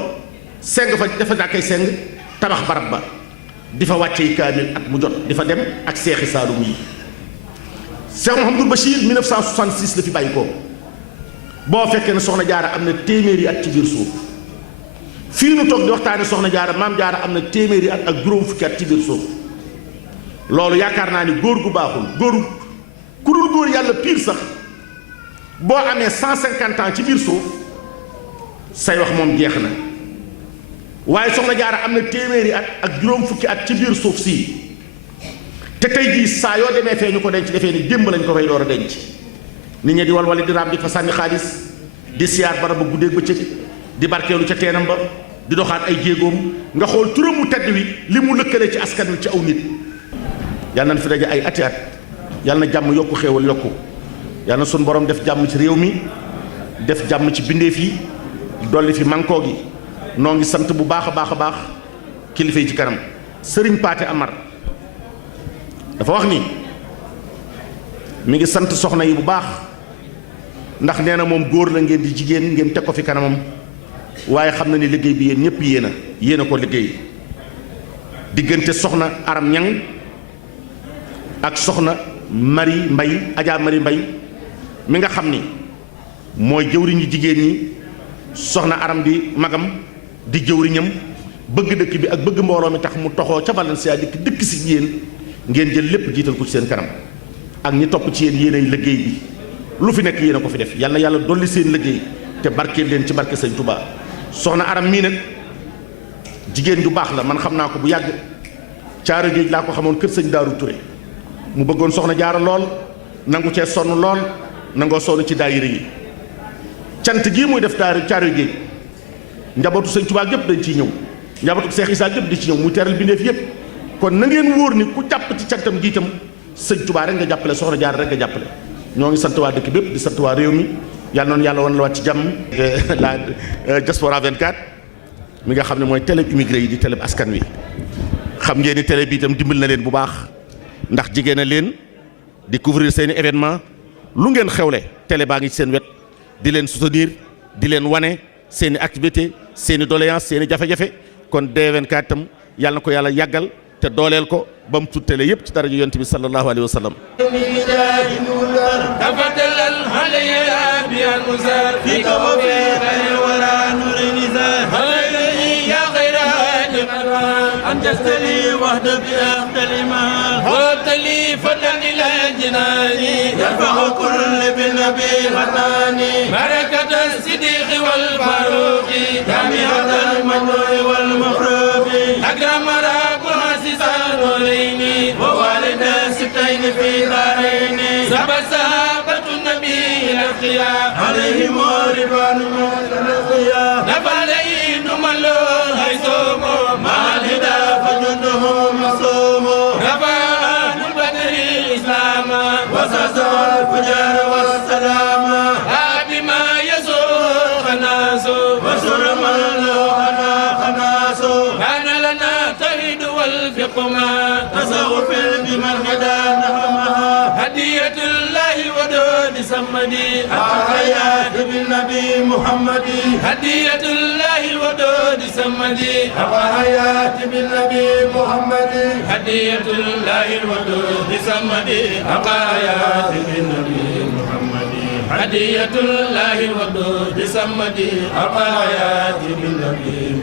seng fa dafa jàkkay seng tabax barab ba di fa wàcce yi kaamil at mu jot di fa dem ak seexi Saalum yi Cheikh Mouhamadul Bachir 1966 la fi bàyyi ko boo fekkee ne soxna jaara am na téeméeri at ci biir suuf fii nu toog di waxtaane soxna jaara maam jaara am na téeméeri at ak juróom fukki at ci biir suuf loolu yaakaar naa ni góor gu baaxul góoru ku dul góor yàlla pire sax boo amee 150 ans ci biir suuf say wax moom jeex na waaye soxna jaara am na téeméeri at ak juróom fukki at ci biir suuf sii te tey jii saa yoo demee fee ñu ko denc defee ni démb lañ ko fay door a denc nit ñi di walwali di raam di fa sànni xaalis di siyaar barab ba guddeeg bëccëg di barkeelu ca teenam ba di doxaat ay jéegoom nga xool turam mu tedd wi li mu lëkkale ci askan wi ci aw nit yàlla na fi daje ay ati at yàlla na jàmm yokku xéewal yokku yàlla na sun borom def jàmm ci réew mi def jàmm ci bindeef yi dolli fi mankoo gi noo ngi sant bu baax a baax a baax kilifa yi ci kanam sëriñ Paate Amar dafa wax ni mi ngi sant soxna yi bu baax ndax nee na moom góor la ngeen di jigéen ngeen teg ko fi kanamam waaye xam na ni liggéey bi yéen ñëpp yéen a ko liggéey diggante soxna Aram Ñang ak soxna Mari Mbay Ajaa Mari Mbay mi nga xam ni mooy jëwriñu jigéen ñi soxna Aram di magam di jëwriñam bëgg dëkk bi ak bëgg mbooloo mi tax mu toxoo ca Valencia dëkk si yéen ngeen jël lépp jiital ko ci seen kanam ak ñi topp ci yéen yéenay liggéey bi lu fi nekk yéen a ko fi def yal na yàlla dolli seen liggéey te barkeel leen ci barke sëñ Touba soxna Aram mii nag jigéen ju baax la man xam naa ko bu yàgg Caaro Géej laa ko xamoon kër sëñ Daaru Touré mu bëggoon soxna jaara lool nangu cee sonn lool nangoo sonn ci daayira yi cant gii muy def Caaro Géej njabootu sëñ Touba gépp dañ ciy ñëw njabootu Seex Isaa gépp di ci ñëw muy teral bindeef yépp kon na ngeen wóor ni ku jàpp ci cantam jiitam sëñ Touba rek nga jàppale soxna jaar rek nga jàppale ñoo ngi sant waa dëkk bépp di sant waa réew mi yàlla noonu yàlla wan la waat ci jàmm la Diaspora 24 mi nga xam ne mooy télé immigré yi di télé askan wi xam ngeen ni télé bi itam dimbal na leen bu baax ndax jigéen a leen di couvrir seeni événement lu ngeen xewle télé baa ngi ci seen wet di leen soutenir di leen wane seeni activité seeni doléance seeni jafe-jafe kon D24 itam yàlla na ko yàlla yàggal te dooleel ko ba mu tuttale yépp ci daraja yonent bi sallallahu alayhi wa sallam أنجزتني وحدك بأفضل ما هبت لي فضلا إلى الجنان يرفع كل بالنبي غطاني بركة الصديق والفاروق جامعة المنور والمخروق أكرم رب حسيس نورين ووالد ستين في دارين سبع صحابة النبي الأخيار عليهم رضوان الأخيار نفع عليهم ملو هيثم مع الهدى فجندهم مصوم رفع عن البدر الإسلام وسسع الفجر والسلام بما يسوق الناس وسر من له خناس كان لنا توحيد والفقه ما تصوف بمن هدانا هدية الله ودود سمدي الحياة بالنبي محمد هدية الله الودود سمدي الحياة بالنبي محمد هدية الله الودود سمدي الحياة بالنبي محمد هدية الله الودود بسمدي أبقى حياتي بالنبي